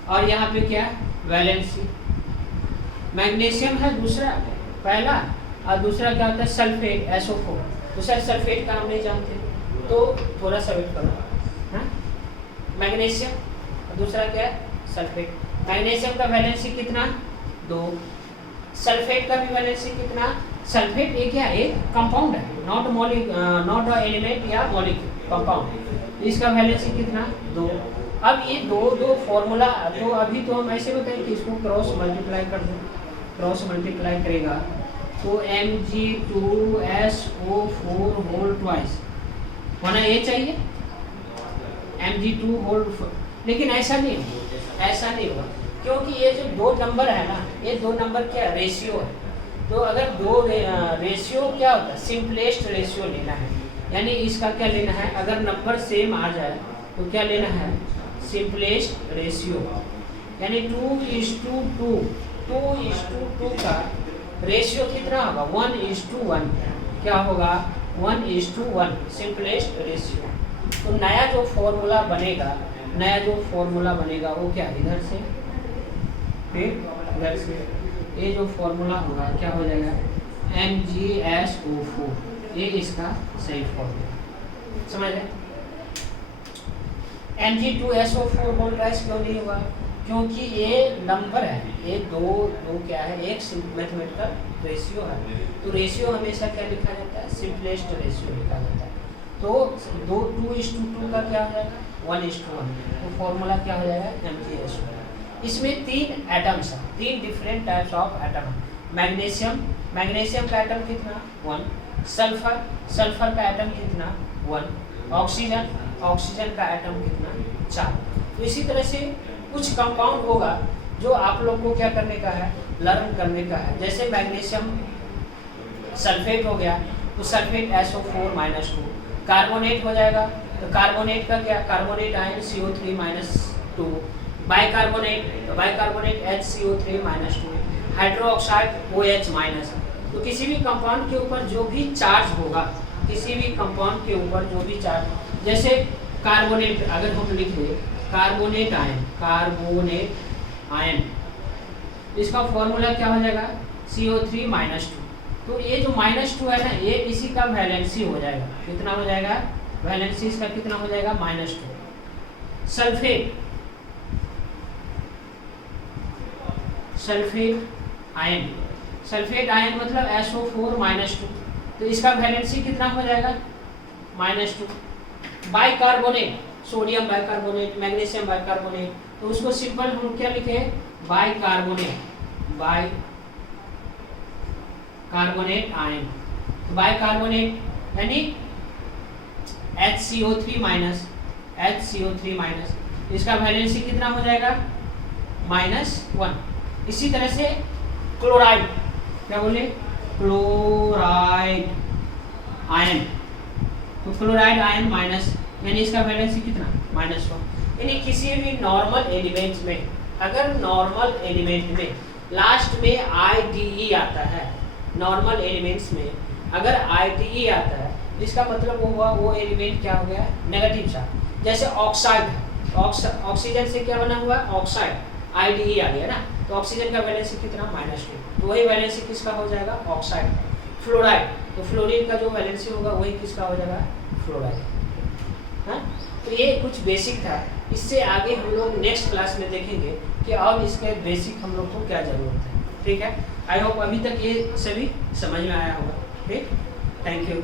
और यहाँ पे क्या वैलेंसी, मैग्नीशियम है दूसरा पहला, और दूसरा क्या होता है सल्फेट SO4। तो सर सल्फेट का हम नहीं जानते तो थोड़ा सा वेट करो। हाँ, मैग्नीशियम दूसरा क्या है सल्फेट। मैग्नीशियम का वैलेंसी कितना 2, सल्फेट का भी वैलेंसी कितना, सल्फेट एक क्या एक कंपाउंड है, नॉट अ एलिमेंट या मॉलिक्यूल, कंपाउंड। इसका वैलेंसी कितना 2। अब ये दो फॉर्मूला, तो अभी तो हम ऐसे बताएं कि इसको क्रॉस मल्टीप्लाई कर दो, क्रॉस मल्टीप्लाई करेगा तो Mg2SO4 होल ट्वाइस होना ये चाहिए, Mg2 होल, लेकिन ऐसा नहीं, ऐसा नहीं होगा क्योंकि ये जो 2 नंबर है ना, ये 2 नंबर क्या रेशियो है। तो अगर 2 रेशियो क्या होता है, सिंपलेस्ट रेशियो लेना है, यानी इसका क्या लेना है, अगर नंबर सेम आ जाए तो क्या लेना है सिंपलेस्ट रेशियो, यानी 2:2, 2:2 का रेशियो कितना होगा 1:1, क्या होगा 1:1 सिंपलेस्ट रेशियो। तो नया जो फॉर्मूला बनेगा, नया जो फॉर्मूला बनेगा वो क्या इधर से फिर इधर से, ये जो फॉर्मूला होगा क्या हो जाएगा MgSO4, ये इसका सही फॉर्मूला, समझ रहे। Mg2SO4 होल ट्वाइस क्यों नहीं हुआ, क्योंकि ये नंबर है, ये दो क्या है, एक मैथमेटिकल रेशियो है। तो रेशियो हमेशा क्या लिखा जाता है, सिंपलेस्ट रेशियो लिखा जाता है। तो 2:2 का क्या हो जाएगा 1:1, तो फॉर्मूला क्या हो जाएगा MgSO। इसमें 3 एटम्स हैं, 3 डिफरेंट टाइप्स ऑफ एटम है। मैग्नीशियम का एटम कितना 1, सल्फर का एटम कितना 1, ऑक्सीजन का एटम कितना 4। तो इसी तरह से कुछ कंपाउंड होगा जो आप लोग को क्या करने का है, लर्न करने का है। जैसे मैग्नीशियम सल्फेट हो गया तो सल्फेट SO4-2, कार्बोनेट हो जाएगा तो कार्बोनेट का क्या, carbonate ion CO3-2, bicarbonate HCO3-2, hydroxide OH-। तो किसी भी कंपाउंड के ऊपर जो भी चार्ज होगा, किसी भी कंपाउंड के ऊपर जो भी चार्ज, जैसे कार्बोनेट अगर हम लिख दें कार्बोनेट आयन, इसका फॉर्मूला क्या हो जाएगा CO3-2। तो ये जो -2 है ना, ये इसी का वैलेंसी हो जाएगा, कितना हो जाएगा वैलेंसी इसका कितना हो जाएगा -2। सल्फेट आयन मतलब SO4-2, तो इसका वैलेंसी कितना हो जाएगा -2। Bicarbonate, sodium bicarbonate, magnesium bicarbonate, तो उसको सिंपल हम क्या लिखे बाइकार्बोनेट आयन। तो बाइकार्बोनेट यानी HCO3-, इसका वैलेंसी कितना हो जाएगा -1। इसी तरह से क्लोराइड, क्या बोले क्लोराइड आयन, तो क्लोराइड आयन माइनस, यानी इसका वैलेंसी कितना -1। यानी किसी भी नॉर्मल एलिमेंट्स में अगर नॉर्मल एलिमेंट में लास्ट में IDE आता है, नॉर्मल एलिमेंट्स में अगर IDE आता है इसका मतलब वो हुआ वो एलिमेंट क्या हो गया, नेगेटिव चार्ज। जैसे ऑक्साइड है, ऑक्सीजन से क्या बना हुआ है, ऑक्साइड, IDE आ गया ना, तो ऑक्सीजन का वैलेंसी कितना, -2, तो वही वैलेंसी किसका हो जाएगा, ऑक्साइड का। फ्लोराइड, तो फ्लोरीन का जो वैलेंसी होगा वही किसका हो जाएगा, फ्लोराइड। हाँ, तो ये कुछ बेसिक था, इससे आगे हम लोग नेक्स्ट क्लास में देखेंगे कि अब इसके बेसिक हम लोग को क्या जरूरत है। ठीक है, आई होप अभी तक ये सभी समझ में आया होगा। ठीक, थैंक यू।